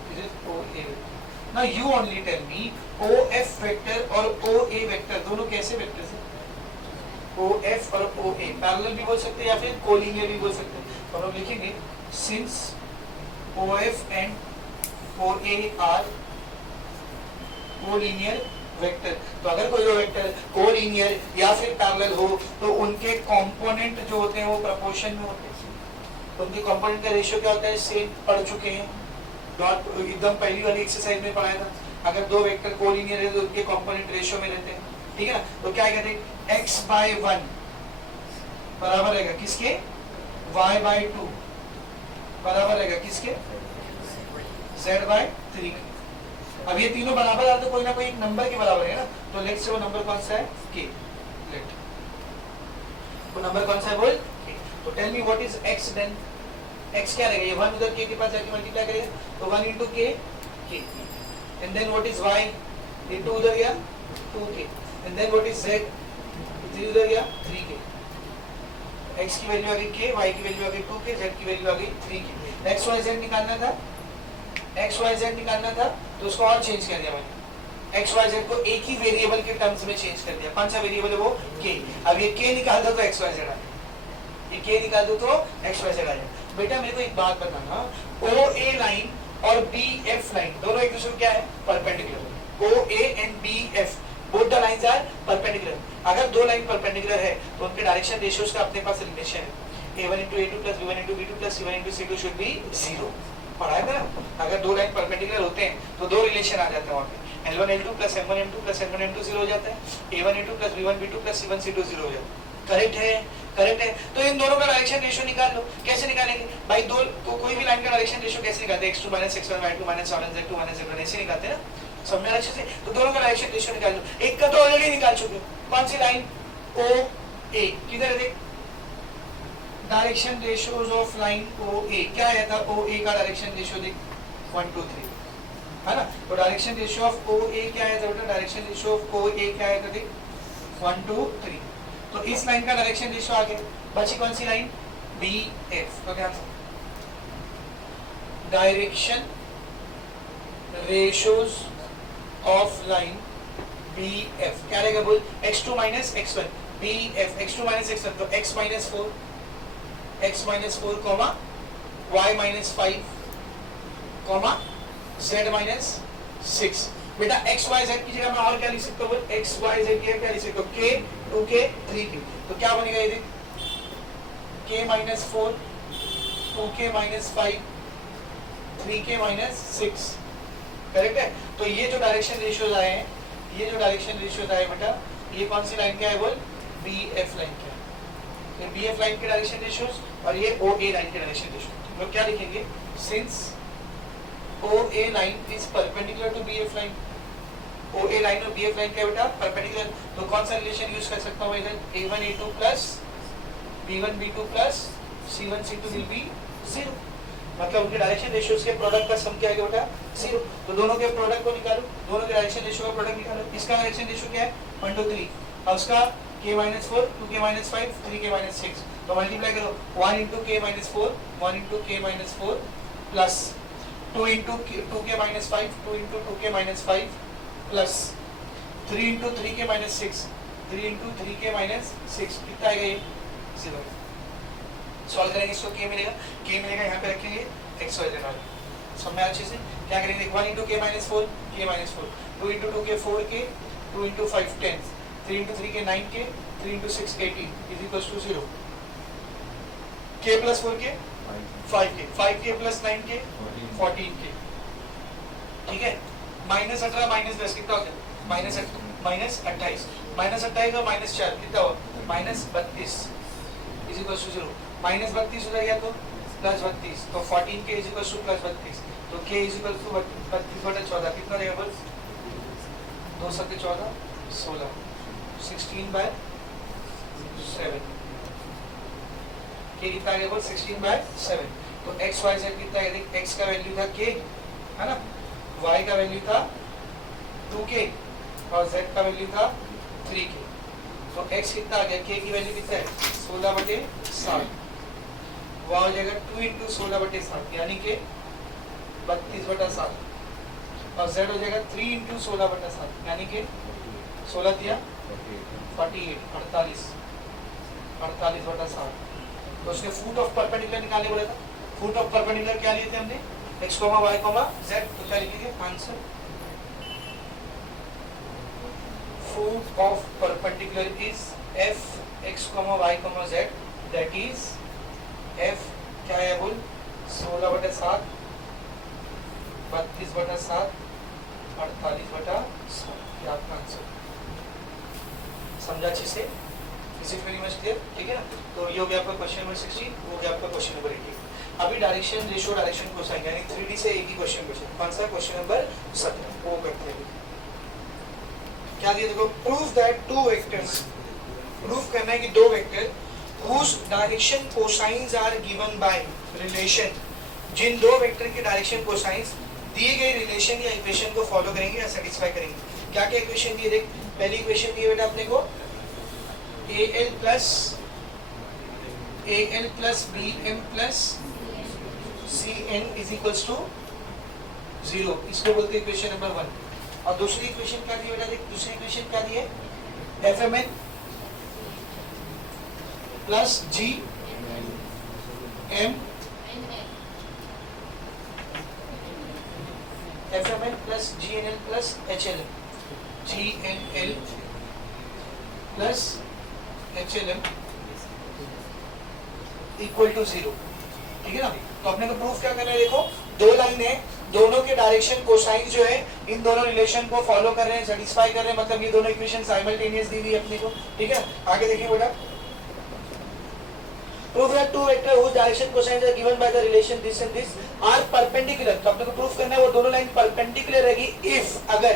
This is OA vector. Now you only tell me OF vector और OA वेक्टर दोनों कैसे वेक्टर है। OF और OA पैरेलल भी बोल सकते हैं या फिर कोलिनियर भी बोल सकते हैं। तो हम लोग लिखेंगे since OF and OA are collinear vector. तो अगर कोई दो वेक्टर कोलिनियर या फिर पैरेलल हो तो उनके कंपोनेंट जो होते हैं वो प्रोपोर्शन में होते हैं। उनके कंपोनेंट का रेशियो क्या होता है सेम पढ़ चुके हैं डॉट एकदम पहली वाली एक्सरसाइज में पढ़ाया था। अगर दो वेक्टर कोलिनियर है तो उनके कंपोनेंट रेशियो में रहते हैं ठीक है। तो क्या कहते हैं x by 1 बराबर रहेगा किसके y by 2 बराबर रहेगा किसके z by 3। अब ये तीनों बराबर आते तो कोई ना कोई एक नंबर के बराबर है ना। तो लेट्स से वो नंबर कौन सा है k। लेट वो नंबर कौन सा है बोल k। तो tell me what is x then x क्या रहेगा ये 1 उधर k के पास जाके मल्टीप्लाई करेगा तो 1 into k k and then what is y ये 2 उधर गया 2k and then what is z 3 उधर गया 3k। x की वैल्यू आ गई k y की वैल्यू आ गई 2k z की वैल्यू आ गई 3k। x y z निकालना था x y z निकालना था तो उसको और चेंज कर दिया मैंने x y z को एक ही वेरिएबल के टर्म्स में चेंज कर दिया। कौन सा वेरिएबल है वो k। अब ये k निकाल दो तो x y z आ जाए ये k निकाल दो तो x y z आ जाए। बेटा मेरे को एक बात बताना OA लाइन और BF लाइन दोनों एक दूसरे को क्या है perpendicular. OA and BF both the lines are perpendicular. अगर दो लाइन परपेंडिकुलर है तो उनके डायरेक्शन रेशियोज का अपने पास रिलेशन है A1 into A2 plus B1 into B2 plus C1 into C2 should be 0 पढ़ा है ना। अगर दो लाइन परपेंडिकुलर होते हैं तो दो रिलेशन आ जाते हैं वहाँ पे L1 L2 plus M1 M2 plus N1 M2 0 हो जाता है A1 A2 plus B1 B2 plus C1 C2 0 हो जाता है। करेक्ट है करेक्ट है। तो इन दोनों का डायरेक्शन रेशियो निकाल लो। कैसे निकालेंगे भाई दो तो कोई भी लाइन का डायरेक्शन रेशियो कैसे निकालते हैं x2 minus x1 y2 minus y1 z2 minus z1 ऐसे निकालते हैं ना। समझना अच्छे से। तो दोनों का डायरेक्शन रेशियो निकाल लो। एक का तो ऑलरेडी निकाल चुके कौन सी लाइन OA किधर है देख direction ratios of line OA क्या आया था OA का डायरेक्शन रेशियो देख 1 2 3 है ना। तो डायरेक्शन रेशियो ऑफ OA क्या आया था बेटा डायरेक्शन रेशियो ऑफ OA क्या आया था देख 1 2 3। तो इस लाइन का डायरेक्शन रेशियो आ गया बची कौन सी लाइन BF। तो ध्यान से direction ratios of line BF क्या रहेगा बोल x2 minus x1 BF x2 minus x1 तो x minus 4 comma y minus 5 comma z minus 6। बेटा x y z की जगह मैं और क्या लिख सकता हूँ x y z की क्या लिख सकता हूँ k 2k 3k। तो क्या बनेगा ये k minus 4 2k minus 5 3k minus 6 correct है। तो ये जो डायरेक्शन रेशियोज आए हैं ये जो डायरेक्शन रेशियोज आए बेटा ये कौन सी लाइन क्या है बोल BF लाइन क्या है। तो BF लाइन के डायरेक्शन रेशियोज और ये OA लाइन के डायरेक्शन रेशियोज। तो क्या लिखेंगे since OA line is perpendicular to BF line OA line और BF लाइन क्या बेटा परपेंडिकुलर। तो कौन सा रिलेशन यूज कर सकता हूँ इधर A1 A2 plus B1 B2 plus C1 C2 will be 0 मतलब उनके डायरेक्शन रेशियोज के प्रोडक्ट का सम क्या है बेटा 0। तो दोनों के प्रोडक्ट को निकालो दोनों के डायरेक्शन रेशियो का प्रोडक्ट निकालो। इसका डायरेक्शन रेशियो क्या है 1 2 3 और उसका k - 4 2k - 5 3k - 6 तो मल्टीप्लाई करो 1 इंटू के माइनस 4, 1 इंटू के minus 4 plus 2 into 2k minus 5, 2 into 2k minus 5 plus 3 into 3k minus 6, 3 into 3k minus 6 कितना आएगा ये 0। सॉल्व करेंगे इसको k मिलेगा, यहाँ पे रखेंगे x y z। सब में अच्छे से क्या करेंगे 1 इंटू के माइनस 4, के minus 4, 2 into 2k 4k, 2 into 5 10, 3 into 3k 9k, 3 into 6 18 is equal to 0। k plus 4k 5k, 5k plus 9k 14k। ठीक है, माइनस 18 माइनस 10 कितना हो जाए माइनस 28, माइनस 28 और माइनस 4 कितना हो minus 32 is equal to 0। Minus 32 हो जाएगा तो प्लस 32, तो 14k is equal to plus 32, तो k इज इक्वल टू 32/14 कितना रहेगा बोल 2 7 14 16, 16/7 k कितना आ गया बोल 16/7। तो x y z कितना है, देख x का वैल्यू था k है ना, y का वैल्यू था 2k और z का वैल्यू था 3k। तो x कितना आ गया, k की वैल्यू कितना है 16/7, वह हो जाएगा 2 इंटू 16/7 यानी कि 32/7 और z हो जाएगा 3 इंटू 16/7 यानी कि 16 दिया 48 48/7। तो उसने फुट ऑफ परपेंडिकुलर निकालने बोला था। फुट ऑफ परपेंडिकुलर क्या लिए थे हमने x, y, z। तो क्या लिखेंगे answer foot of perpendicular is f x, y, z that is f क्या है बोल 16/7, 32/7, 48/7 ये आपका आंसर। समझा अच्छे से, is it very much clear? ठीक है ना। तो ये हो गया आपका क्वेश्चन नंबर 16, वो हो गया आपका क्वेश्चन नंबर 18। अभी डायरेक्शन रेशियो डायरेक्शन कोसाइन यानी 3D से एक ही क्वेश्चन बचा, कौन सा क्वेश्चन नंबर 17 वो करते हैं। क्या दिया देखो, prove that two vectors, proof करना है कि दो vector whose direction cosines are given by relation, जिन दो वेक्टर के डायरेक्शन कोसाइंस दिए गए रिलेशन या इक्वेशन को फॉलो करेंगे या सेटिस्फाई करेंगे। क्या क्या इक्वेशन दिए देख, पहली इक्वेशन दी है बेटा अपने को AL plus BM plus CN is equals to 0, इसको बोलते हैं इक्वेशन नंबर 1। और दूसरी इक्वेशन क्या दी बेटा देख, दूसरी इक्वेशन क्या दी है FMN plus GM FMN plus GNL plus HLM, GNL plus HLM equal to 0। ठीक है ना। तो अपने को प्रूफ क्या करना है, देखो दो लाइन है, दोनों के डायरेक्शन कोसाइन जो है इन दोनों रिलेशन को फॉलो कर रहे हैं, सेटिस्फाई कर रहे हैं, मतलब ये दोनों इक्वेशन साइमल्टेनियस दी हुई है अपने को। ठीक है, आगे देखिए बेटा, prove that two vector whose direction cosines are given by the relation this and this are perpendicular। तो अपने को प्रूफ करना है वो दोनों लाइन परपेंडिकुलर रहेगी if, अगर,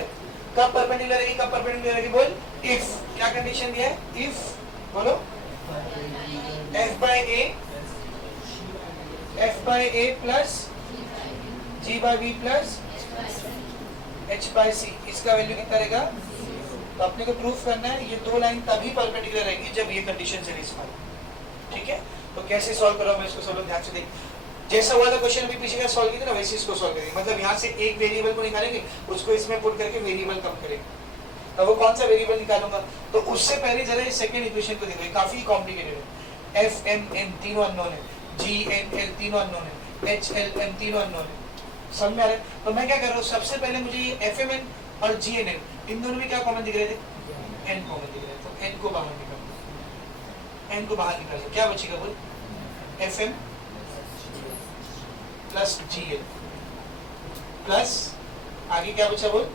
कब परपेंडिकुलर रहेगी, कब परपेंडिकुलर रहेगी बोल if, क्या कंडीशन दिया है if, बोलो f by a plus g by b plus h by c, इसका वैल्यू कितना रहेगा। तो अपने को प्रूफ करना है ये दो लाइन तभी परपेंडिकुलर रहेगी जब ये कंडीशन सेटिस्फाई। ठीक है, तो कैसे सॉल्व करो मैं इसको, सब लोग ध्यान से देख, जैसा हुआ था क्वेश्चन अभी पीछे का सॉल्व किया ना वैसे इसको सॉल्व करेंगे। मतलब यहाँ से एक वेरिएबल को निकालेंगे, उसको इसमें पुट करके वेरिएबल कम करेंगे। अब वो कौन सा वेरिएबल निकालूंगा, तो उससे पहले जरा ये सेकंड इक्वेशन को देखो, काफी कॉम्प्लिकेटेड है। एफ एम एन तीनों अननोन है, जी एन एल तीनों अननोन है, एच एल एम तीनों अननोन है। समझ में आ रहा है। तो मैं क्या कर रहा हूँ, सबसे पहले मुझे ये एफ एम एन और जी एन एल इन दोनों में क्या कॉमन दिख रहे थे, एन कॉमन दिख रहे थे। तो एन को बाहर निकाल, एन को बाहर निकाल, क्या बचेगा बोल F M plus G L plus आगे क्या बचा बोल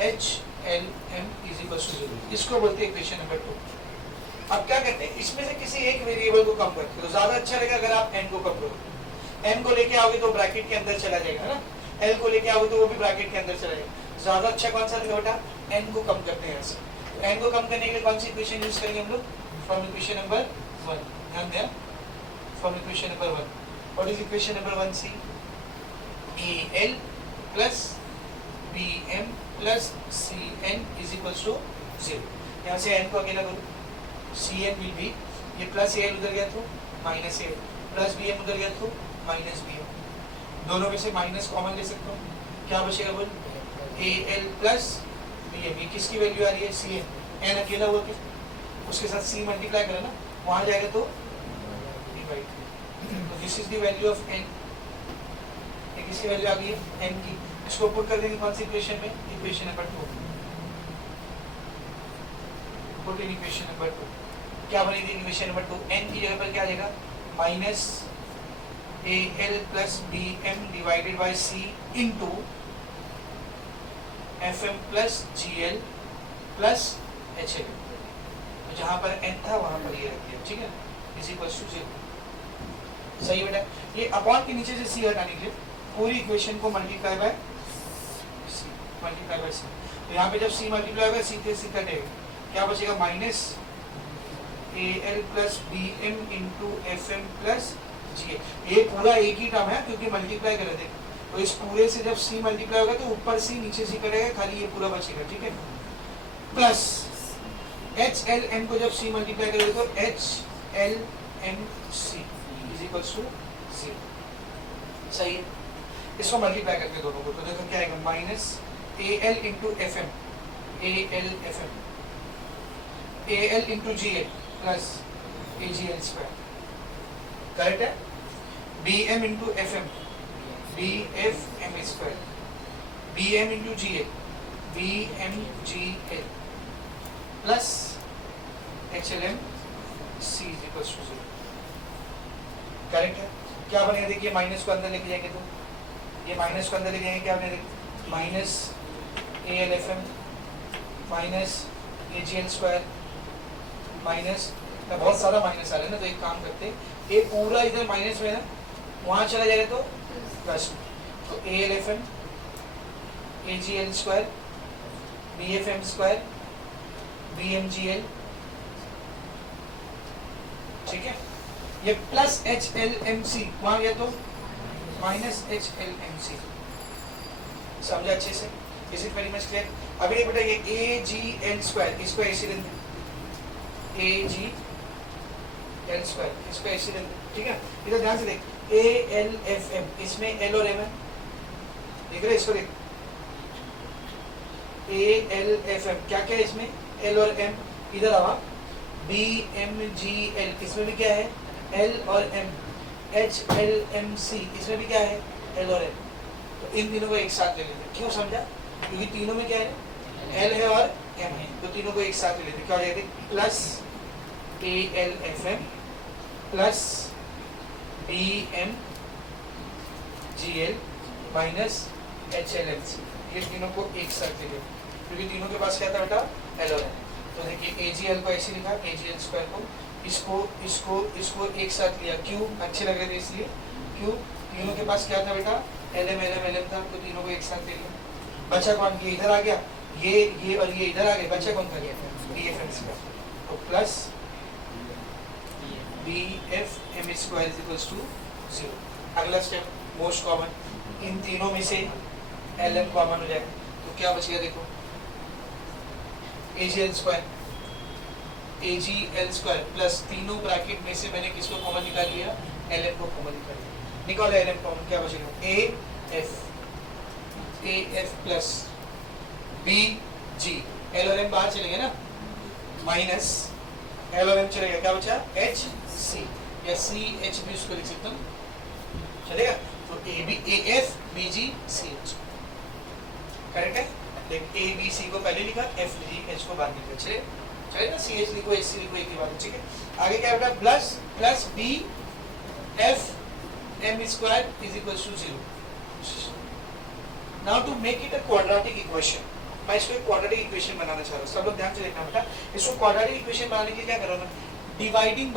H L M is equal to 0। इसको बोलते हैं इक्वेशन नंबर 2। अब क्या करते हैं, इसमें से किसी एक वेरिएबल को कम करते हैं तो ज्यादा अच्छा रहेगा अगर आप एन को कम करो। एन को लेके आओगे तो ब्रैकेट के अंदर चला जाएगा, है ना। एल को लेके आओगे तो वो भी ब्रैकेट के अंदर चला जाएगा। ज्यादा अच्छा कौन सा रहेगा बेटा, एन को कम करते हैं यहाँ से। एन को कम करने के लिए कौन सी इक्वेशन यूज करेंगे हम लोग, फ्रॉम इक्वेशन नंबर 1। ध्यान दें, from equation number 1। What is equation number 1 see, AL plus BM plus CN is equal to 0। यहाँ से n को अकेला करो, CN विल बी, ये प्लस ए एल उधर गया तो minus A L, plus B M उधर गया तो माइनस बी एम, दोनों में से माइनस कॉमन ले सकता हूँ, क्या बचेगा बोल A L plus B M, ये किसकी वैल्यू आ रही है सी एम, एन अकेला हुआ कि उसके साथ सी मल्टीप्लाई करें ना, वहाँ जाएगा तो डिवाइड, तो this is the value of N, ये किसकी वैल्यू आ गई है एन की, इसको पुट कर देंगे कौन सी इक्वेशन में, equation number 2, put in equation number 2, क्या बनेगी इक्वेशन नंबर 2, एन की जगह पर क्या आ जाएगा minus A L plus B M divided by C into F M plus G L plus H L, तो जहाँ पर एन था वहाँ पर ये रख दिया, ठीक है, इज इक्वल टू 0, सही बेटा। ये अपॉन के नीचे से सी हटाने के लिए पूरी इक्वेशन को multiply by C, multiply by C, तो यहाँ पे जब सी मल्टीप्लाई होगा सी से सी कटेगा, क्या बचेगा minus A L plus B M into F M plus G L, ये पूरा एक ही टर्म है क्योंकि मल्टीप्लाई कर रहे थे, तो इस पूरे से जब सी मल्टीप्लाई होगा तो ऊपर सी नीचे सी करेगा, खाली ये पूरा बचेगा, ठीक है, प्लस एच एल एम को जब सी मल्टीप्लाई करेगा तो H L M C is equal to 0, सही है। इसको मल्टीप्लाई करके दोनों को, तो देखो क्या आएगा minus A L into F M, A L F M, A L into G L plus A G L square, correct है, B M into F M, B F M square, B M into G L, B M G L plus H L M C is equal to 0, correct है। क्या बनेगा देखिए, minus को अंदर लेके जाएंगे तो ये माइनस को अंदर लेके जाएंगे, क्या बनेगा minus A L F M minus A G L square minus, बहुत सारा माइनस आ रहा है ना, तो एक काम करते हैं ये पूरा इधर माइनस में है ना, वहाँ चला जाएगा तो प्लस में, तो A L F M A G L square B F M square B M G L, ठीक है, ये plus H L M C वहाँ गया तो minus H L M C, समझा अच्छे से, is it very much clear. अभी नहीं बेटा, ये ए जी एल स्क्वायर इसको ऐसे रख दे, ए जी एल स्क्वायर इसको ऐसे रख दे, ठीक है, इधर ध्यान से देख, ए एल एफ एम इसमें एल और एम है, देख रहे इसको देख, ए एल एफ एम क्या क्या है इसमें एल और एम, इधर आवा बी एम जी एल इसमें भी क्या है एल और M, H L M C इसमें भी क्या है एल और एम, तो इन तीनों को एक साथ ले लेते, क्यों समझा, क्योंकि तीनों में क्या है एल है और एम है, तो तीनों को एक साथ ले लेते, क्या हो जाएगा plus A L F M plus B M G L minus H L M C, ये तीनों को एक साथ ले लेते, क्योंकि तीनों के पास क्या था बेटा एल और एम, तो देखिए ए जी एल को ऐसे लिखा, ए जी एल स्क्वायर को इसको इसको इसको एक साथ लिया, क्यों अच्छे लग रहे थे इसलिए, क्यों तीनों के पास क्या था बेटा L M L M L M था, तो तीनों को एक साथ ले लिया, बचा कौन, ये इधर आ गया, ये और ये इधर आ गए, बचा कौन था बी एफ एम स्क्वायर, तो plus B F M square is equals to 0। अगला स्टेप मोस्ट कॉमन, इन तीनों में से एल एम कॉमन हो जाएगा, तो क्या बचेगा देखो ए जी एल स्क्वायर, ए जी एल स्क्वायर प्लस तीनों ब्रैकेट में से मैंने किसको कॉमन निकाल लिया एल एम को कॉमन निकाल लिया, निकालो एल एम कॉमन, क्या बचेगा A F plus B G, L और एम बाहर चलेंगे ना, माइनस एल और एम चलेगा, क्या बचा एच सी, या सी एच भी उसको लिख सकता हूँ, चलेगा, तो A B A F B G C H, correct है, देख ए बी सी को पहले लिखा, एफ जी एच को बाद लिखा, चलेगा, सी एच लिखो एच सी लिखो एक ही बात, ठीक है, आगे क्या बेटा plus plus B F M square is equal to 0। Now to make it a quadratic equation, मैं इसको एक क्वाड्रेटिक इक्वेशन बनाना चाह रहा हूँ, सब लोग ध्यान से देखना बेटा, इसको क्वाड्रेटिक इक्वेशन बनाने के लिए क्या कर रहा हूँ मैं, डिवाइडिंग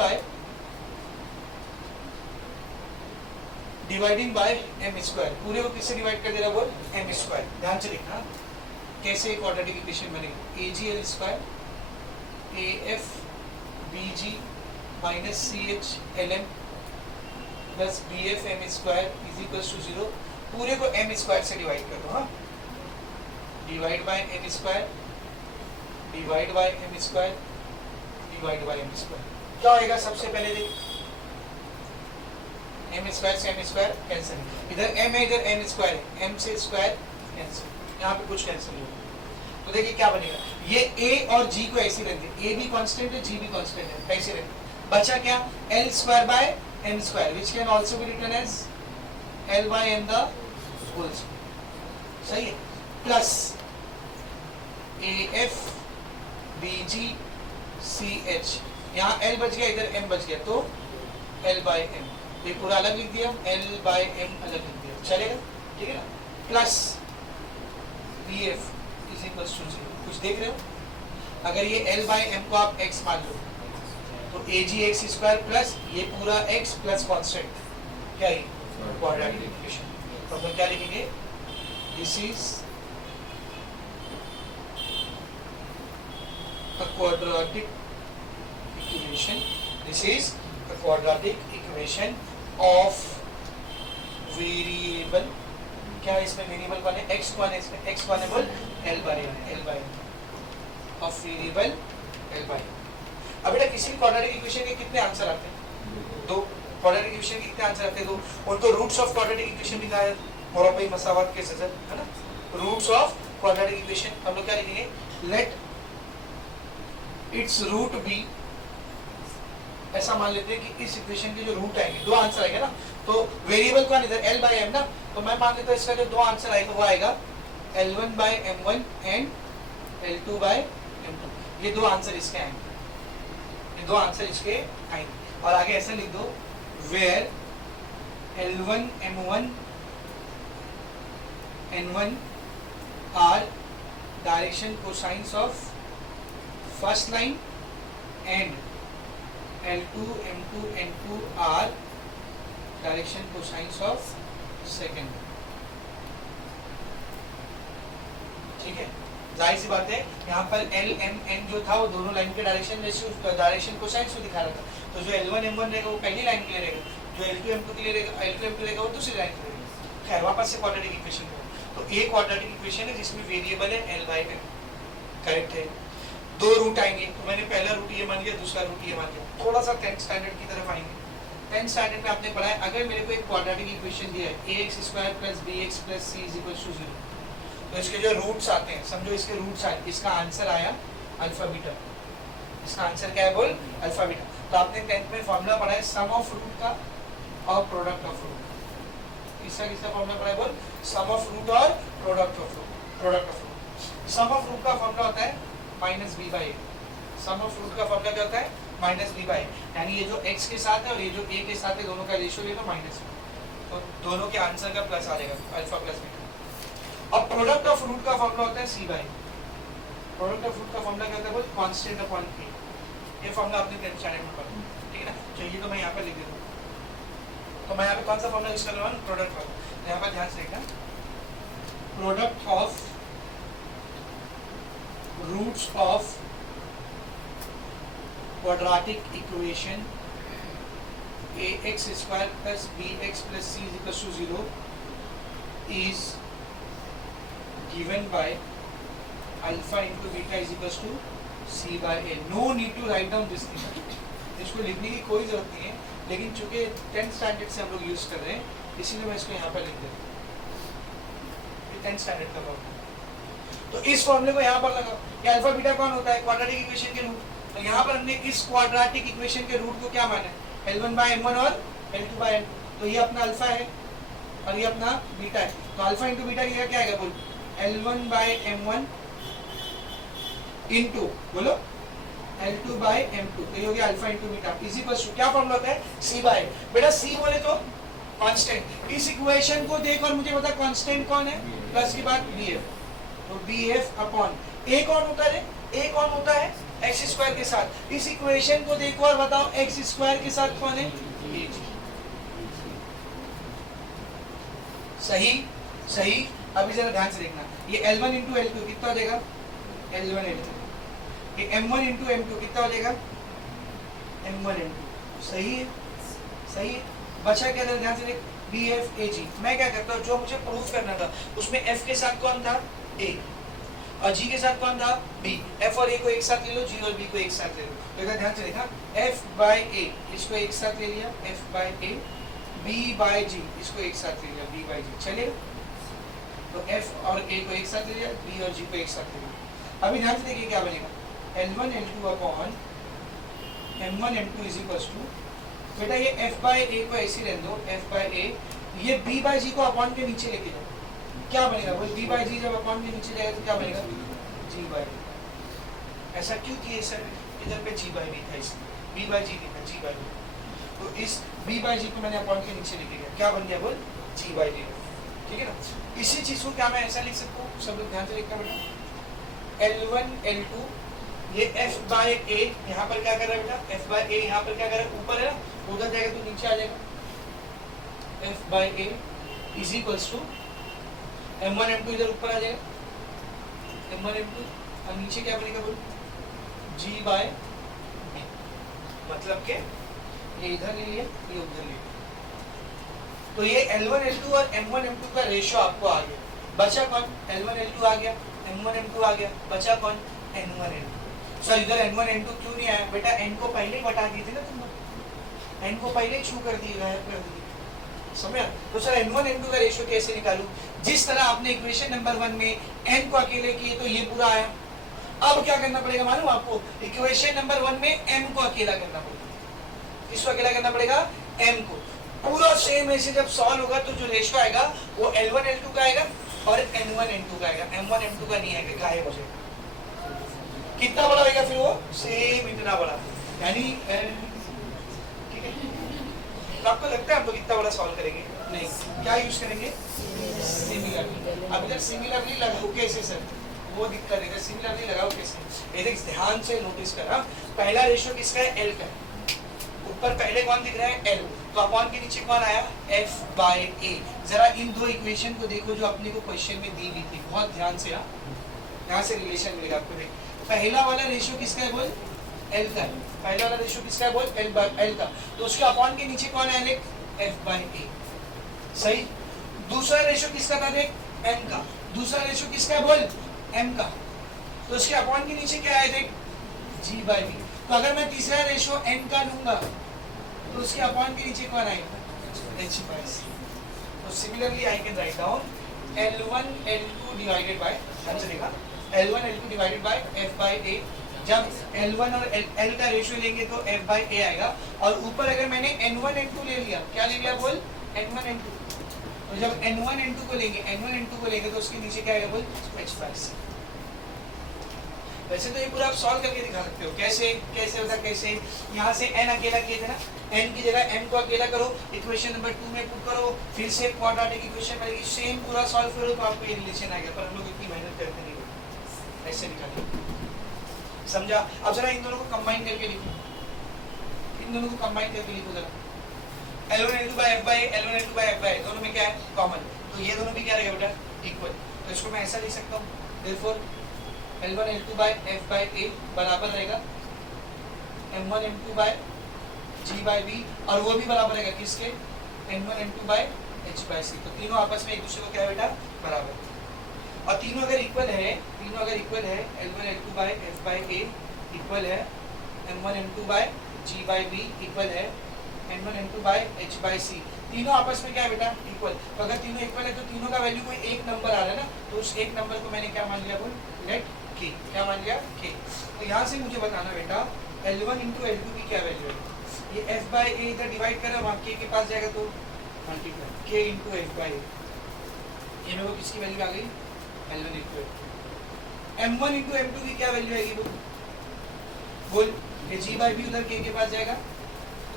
बाय एम स्क्वायर, पूरे को किससे डिवाइड कर दे रहा है वो एम स्क्वायर, ध्यान से देखना कैसे क्वाड्रेटिक इक्वेशन बनेगा, A G L square A F B G minus C H L M plus B F M square is equal to 0, पूरे को एम स्क्वायर से डिवाइड कर दो, हाँ, divide by M square divide by M square divide by M square, क्या होएगा सबसे पहले देख, एम स्क्वायर से एम स्क्वायर कैंसिल, इधर एम है इधर एन स्क्वायर है, एम से स्क्वायर कैंसिल, यहाँ पे कुछ कैंसिल होगा। तो देखिए क्या बनेगा, ये ए और जी को ऐसे रख दे, ए भी कांस्टेंट है जी भी कांस्टेंट है, ऐसे रख दे। बचा क्या, L square by M square which can also be written as L by M the whole square, सही है, plus A F B G C H, यहाँ एल बच गया इधर एम बच गया, तो एल बाय एम, ये पूरा अलग लिख दिया, एल बाय एम अलग लिख दिया, चलेगा, ठीक है ना, plus B F is equal to 0, कुछ देख रहे हो, अगर ये एल बाय एम को आप x मान लो तो ए जी एक्स स्क्वायर प्लस ये पूरा x प्लस कॉन्स्टेंट, क्या है क्वाड्रेटिक इक्वेशन, तो हम क्या लिखेंगे, this is a quadratic equation, this is a quadratic equation of variable, क्या है इसमें वेरिएबल कौन है, x कौन है इसमें, x कौन है बोल, l by of variable l by. अब बेटा किसी क्वाड्रेटिक इक्वेशन के कितने आंसर आते हैं, दो, क्वाड्रेटिक इक्वेशन के कितने आंसर आते हैं, दो, उनको रूट्स ऑफ क्वाड्रेटिक इक्वेशन भी कहा है, मुरब्बई मसावत के सज़र, है ना, रूट्स ऑफ क्वाड्रेटिक इक्वेशन, हम लोग क्या लिखेंगे, लेट इट्स रूट बी, ऐसा मान लेते हैं कि इस इक्वेशन के जो रूट आएंगे, दो आंसर आएगा ना, तो वेरिएबल कौन इधर l बाय m ना, तो मैं मान लेता हूँ इसका जो दो आंसर आएगा वो आएगा l1 bye m1 and l2 bye m2, ये दो आंसर इसके आएंगे, ये दो आंसर इसके आएंगे, और आगे ऐसा लिख दो where l1 m1 n1 are direction cosines of first line and L2 M2 N2 are direction cosines of second, ठीक है, जाहिर सी बात है यहाँ पर L M N जो था वो दोनों लाइन के डायरेक्शन कोसाइंस को दिखा रहा था, तो जो L1 M1 रहेगा वो पहली लाइन के लिए रहेगा, जो L2 M2 के लिए रहेगा, L2 M2 रहेगा वो दूसरी लाइन के लिए रहेगा। खैर वापस से क्वाड्रेटिक इक्वेशन को, तो एक क्वाड्रेटिक इक्वेशन है जिसमें वेरिएबल है L बाय M, करेक्ट है, दो रूट आएंगे, तो मैंने पहला रूट ये मान लिया, दूसरा रूट ये मान लिया, थोड़ा सा 10th स्टैंडर्ड की तरफ आएंगे। 10th स्टैंडर्ड में आपने पढ़ा है, अगर मेरे को एक क्वाड्रेटिक इक्वेशन दिया है ax square plus bx plus c is equal to 0, तो इसके जो रूट्स आते हैं, समझो इसके रूट्स आए, इसका आंसर आया अल्फा बीटा, इसका आंसर क्या है बोल, अल्फा बीटा। तो आपने 10th में फॉर्मूला पढ़ा है सम ऑफ रूट का और प्रोडक्ट ऑफ रूट, किसका फॉर्मूला पढ़ा है बोल, सम ऑफ रूट और product of root. Sum of root का फॉर्मूला होता है minus B by A, sum of root का फॉर्मूला क्या होता है, माइनस बी बाई, यानी ये जो x के साथ है और ये जो a के साथ है, दोनों का रेशियो ले लो माइनस, तो दोनों के आंसर का प्लस आ जाएगा, अल्फा प्लस बीटा। अब प्रोडक्ट ऑफ रूट का फॉर्मूला होता है c by, product of root का फॉर्मूला क्या होता है बोल, कांस्टेंट अपॉन a, ये फॉर्मूला आपने 10th स्टैंडर्ड में पढ़ा, ठीक है ना, चाहिए तो मैं यहाँ पर लिख देता हूँ, तो मैं यहाँ पे कौन सा फॉर्मूला यूज कर रहा हूँ, प्रोडक्ट वाला, यहाँ पर ध्यान से देखना, product of roots of quadratic equation ax square plus bx plus c is equal to 0 is given by alpha into beta is equal to c by a. No need to write down this thing. इसको लिखने की कोई जरूरत नहीं है, लेकिन चूंकि 10th standard से हम लोग यूज कर रहे हैं, इसीलिए मैं इसको यहाँ पर लिख देता हूँ, 10th स्टैंडर्ड का फॉर्मूला। तो इस फॉर्मूले को यहाँ पर लगाओ, ये अल्फा बीटा कौन होता है, क्वाड्रेटिक इक्वेशन के रूट, तो यहाँ पर हमने इस क्वाड्रेटिक इक्वेशन के रूट को क्या माना है, L1 बाय M1 और L2 बाय M2, तो ये अपना अल्फा है और ये अपना बीटा है, तो अल्फा इंटू बीटा की क्या आएगा बोल, L1 बाय M1 इंटू बोलो L2 बाय M2, तो ये हो गया alpha into beta is equal to क्या फॉर्मूला होता है, C बाय, बेटा C बोले तो कांस्टेंट, इस इक्वेशन को देख और मुझे बता कांस्टेंट कौन है, प्लस के बाद BF, तो BF अपॉन A कौन होता है, A कौन होता है x स्क्वायर के साथ, इस इक्वेशन को देखो और बताओ x स्क्वायर के साथ कौन है, सही सही। अभी जरा ध्यान से देखना, ये L1 इंटू L2 कितना हो जाएगा, L1 L2, ये M1 इंटू M2 कितना हो जाएगा, M1 M2, सही है सही है। बचा क्या था, ध्यान से देख, BF AG, मैं क्या करता हूँ, जो मुझे प्रूफ करना था उसमें F के साथ कौन था, A, और जी के साथ कौन था, बी। एफ और ए को एक साथ ले लो, जी और बी को एक साथ ले लो, तो इधर ध्यान से देखा, एफ बाय ए इसको एक साथ ले लिया, एफ बाय ए, बी बाय जी इसको एक साथ ले लिया, बी बाय जी, चलेगा। तो एफ और ए को एक साथ ले लिया, बी और जी को एक साथ ले लिया। अभी ध्यान से देखिए क्या बनेगा, L1 L2 upon M1 M2 is equals to, बेटा ये f बाय a को ऐसे रहने दो, f बाय a, ये b बाय g को अपॉन के नीचे लेके जाओ, क्या बनेगा वो, b बाय g जब अपॉन के नीचे जाएगा तो क्या बनेगा, g बाय b। ऐसा क्यों किए सर, इधर पे g बाय b था, इसलिए b बाय g लिखा, g बाय b, तो इस b बाय g को मैंने अपॉन के नीचे लेके गया, क्या बन गया बोल, g बाय d, ठीक है ना। इसी चीज को क्या मैं ऐसा लिख सकता हूँ, सब लोग ध्यान से लिखना बेटा, L1 L2, ये f बाय a यहाँ पर क्या कर रहा है बेटा, f बाय a यहाँ पर क्या कर रहा है, ऊपर है ना, उधर जाएगा तो नीचे आ जाएगा, f by a is equals to m1 m2 इधर ऊपर आ जाएगा, m1 m2, और नीचे क्या बनेगा बोल, g बाय b, मतलब के ये इधर ले लिया, ये उधर ले लिया, तो ये L1 L2 और M1 M2 का रेशियो आपको आ गया, बचा कौन, L1 L2 आ गया, M1 M2 आ गया, बचा कौन, N1 N2। सर इधर N1 N2 क्यों नहीं आया, बेटा N को पहले ही बता दिए थे ना तुम लोग, N को पहले ही छू कर दिए, गायब कर दिए, समझा। तो सर N1 N2 का रेशियो कैसे निकालूं, जिस तरह आपने इक्वेशन नंबर 1 में N को अकेले किए तो ये पूरा आया, अब क्या करना पड़ेगा मालूम आपको, इक्वेशन नंबर 1 में M को अकेला करना पड़ेगा, किसको अकेला करना पड़ेगा, M को, पूरा सेम ऐसे जब सॉल्व होगा तो जो रेशियो आएगा वो L1 L2 का आएगा और N1 N2 का आएगा, M1 M2 का नहीं आएगा, गायब हो जाएगा। कितना बड़ा होगा फिर वो, सेम इतना बड़ा, यानी ठीक है। तो आपको लगता है हम लोग इतना बड़ा सॉल्व करेंगे, नहीं, क्या यूज करेंगे, सिमिलरली। अब इधर सिमिलरली लगाओ कैसे सर, वो दिक्कत है, सिमिलरली लगाओ कैसे, ये देख ध्यान से नोटिस करना, पहला रेशियो किसका है, L का, ऊपर पहले कौन दिख रहा है, L, तो अपॉन के नीचे कौन आया, f बाय a। जरा इन दो इक्वेशन को देखो जो अपने को क्वेश्चन में दी हुई थी, बहुत ध्यान से, यहाँ से रिलेशन मिलेगा आपको, देख पहला वाला रेशियो किसका है बोल, L का, पहला वाला रेशियो किसका है बोल, L का, तो उसके अपॉन के नीचे कौन है, f बाय a, सही। दूसरा रेशियो किसका था, देख n का, दूसरा रेशियो किसका है बोल, m का, तो उसके अपॉन के नीचे क्या है, देख g बाय b। तो अगर मैं तीसरा रेशियो n का लूंगा तो उसके अपॉन के नीचे कौन आएगा, h बाय c। तो similarly I can write down L1 L2 divided by, ध्यान से देखा, L1 L2 divided by f by a। जब L1 और L का रेशियो लेंगे तो f बाय a आएगा, और ऊपर अगर मैंने N1 N2 ले लिया, क्या ले लिया बोल, N1 N2, तो जब N1 N2 को लेंगे तो उसके नीचे क्या आएगा बोल, h बाय c। वैसे तो ये पूरा आप सॉल्व करके दिखा सकते हो, कैसे कैसे होता, कैसे यहाँ से n अकेला किए थे ना, n की जगह m को अकेला करो, इक्वेशन नंबर 2 में पुट करो, फिर से क्वाड्रेटिक इक्वेशन बनेगी, सेम पूरा सॉल्व करो तो आपको ये रिलेशन आएगा, पर हम लोग इतनी मेहनत करते नहीं होते, ऐसे निकालिए, समझा। अब जरा इन दोनों को कंबाइन करके लिखो, इन दोनों को कंबाइन करके लिखो जरा, L1 L2 by f by a, L1 L2 by f by a, दोनों में क्या है कॉमन, तो ये दोनों भी क्या रहेगा बेटा, इक्वल। तो इसको मैं ऐसा लिख सकता हूँ, therefore L1 L2 by f by a बराबर रहेगा M1 M2 by g by b, और वो भी बराबर रहेगा किसके, N1 N2 by h by c। तो तीनों आपस में एक दूसरे को क्या है बेटा, बराबर, और तीनों अगर इक्वल है, L1 L2 by f by a equal है, M1 M2 by g by b equal है, N1 N2 by h by c, तीनों आपस में क्या है बेटा, इक्वल। तो अगर तीनों इक्वल है तो तीनों का वैल्यू कोई एक नंबर आ रहा है ना, तो उस एक नंबर को मैंने क्या मान लिया बोल, लेट k, क्या मान लिया, k। तो यहाँ से मुझे बताना बेटा L1 into L2 की क्या वैल्यू है, ये f by a इधर डिवाइड कर रहा है, वहाँ k के पास जाएगा तो multiply k into f by a, ये मेरे को किसकी वैल्यू आ गई, L1 into L2। M1 into M2 की क्या वैल्यू आएगी बोल, ये g by b उधर k के पास जाएगा,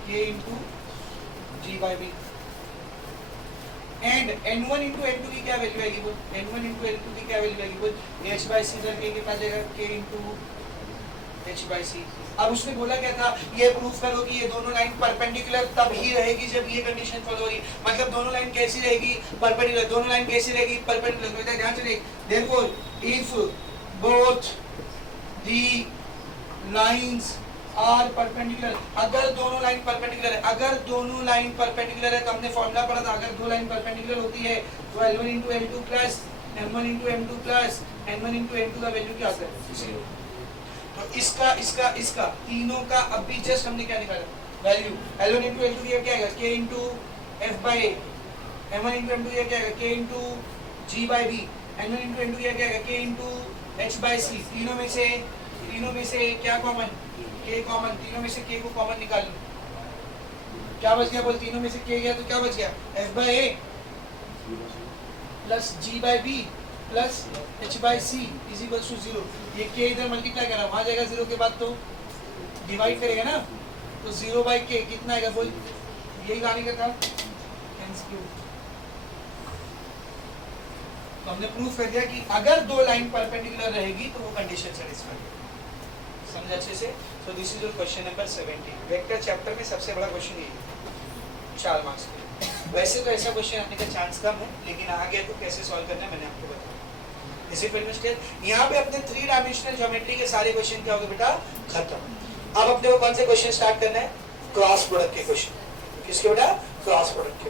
k into g by b, and N1 into N2 की क्या वैल्यू आएगी बोल, N1 into N2 की क्या वैल्यू आएगी बोल, h by c इधर k के पास जाएगा, k into h by c। अब उसने बोला क्या था, ये प्रूफ करो कि ये दोनों लाइन परपेंडिकुलर तब ही रहेगी जब ये कंडीशन फॉलो होगी, मतलब दोनों लाइन कैसी रहेगी, परपेंडिकुलर, दोनों लाइन कैसी रहेगी, परपेंडिकुलर। तो ध्यान से देख, therefore if both the lines are perpendicular, अगर दोनों लाइन परपेंडिकुलर है, अगर दोनों लाइन परपेंडिकुलर है तो हमने फॉर्मूला पढ़ा था, अगर दो लाइन परपेंडिकुलर होती है तो L1 into L2 plus M1 into M2 plus n1 into n2 का वैल्यू क्या आता है 0। तो इसका इसका इसका तीनों का अब भी जस्ट हमने क्या निकाला वैल्यू l1 into l2 ये क्या आएगा k into f by a, m1 into m2 ये क्या आएगा k into g by b, n1 into n2 ये क्या आएगा k into h by c। तीनों में से क्या कॉमन k कॉमन, तीनों में से k को कॉमन निकाल लो, क्या बच गया बोल, तीनों में से k गया तो क्या बच गया f by a plus g by b plus h by c is equals to 0। ये k इधर मल्टीप्लाई करा वहां जाएगा 0 के बाद तो डिवाइड करेगा ना, तो 0 by k कितना आएगा बोल, यही लाने का था hence proof। तो हमने प्रूफ कर दिया कि अगर दो लाइन परपेंडिकुलर रहेगी तो वो कंडीशन सेटिस्फाई है। समझ अच्छे से। So this is your question number 17। Vector chapter में सबसे बड़ा क्वेश्चन ये है 4 मार्क्स के। वैसे तो ऐसा क्वेश्चन आने का चांस कम है, लेकिन आ गया तो कैसे सॉल्व करना है मैंने आपको बताया। इसी फिल्म में यहाँ पे अपने 3 डायमेंशनल ज्योमेट्री के सारे क्वेश्चन क्या हो गए बेटा खत्म। अब अपने को कौन से क्वेश्चन स्टार्ट करना है, क्रॉस प्रोडक्ट के क्वेश्चन। किसके बेटा, क्रॉस प्रोडक्ट के।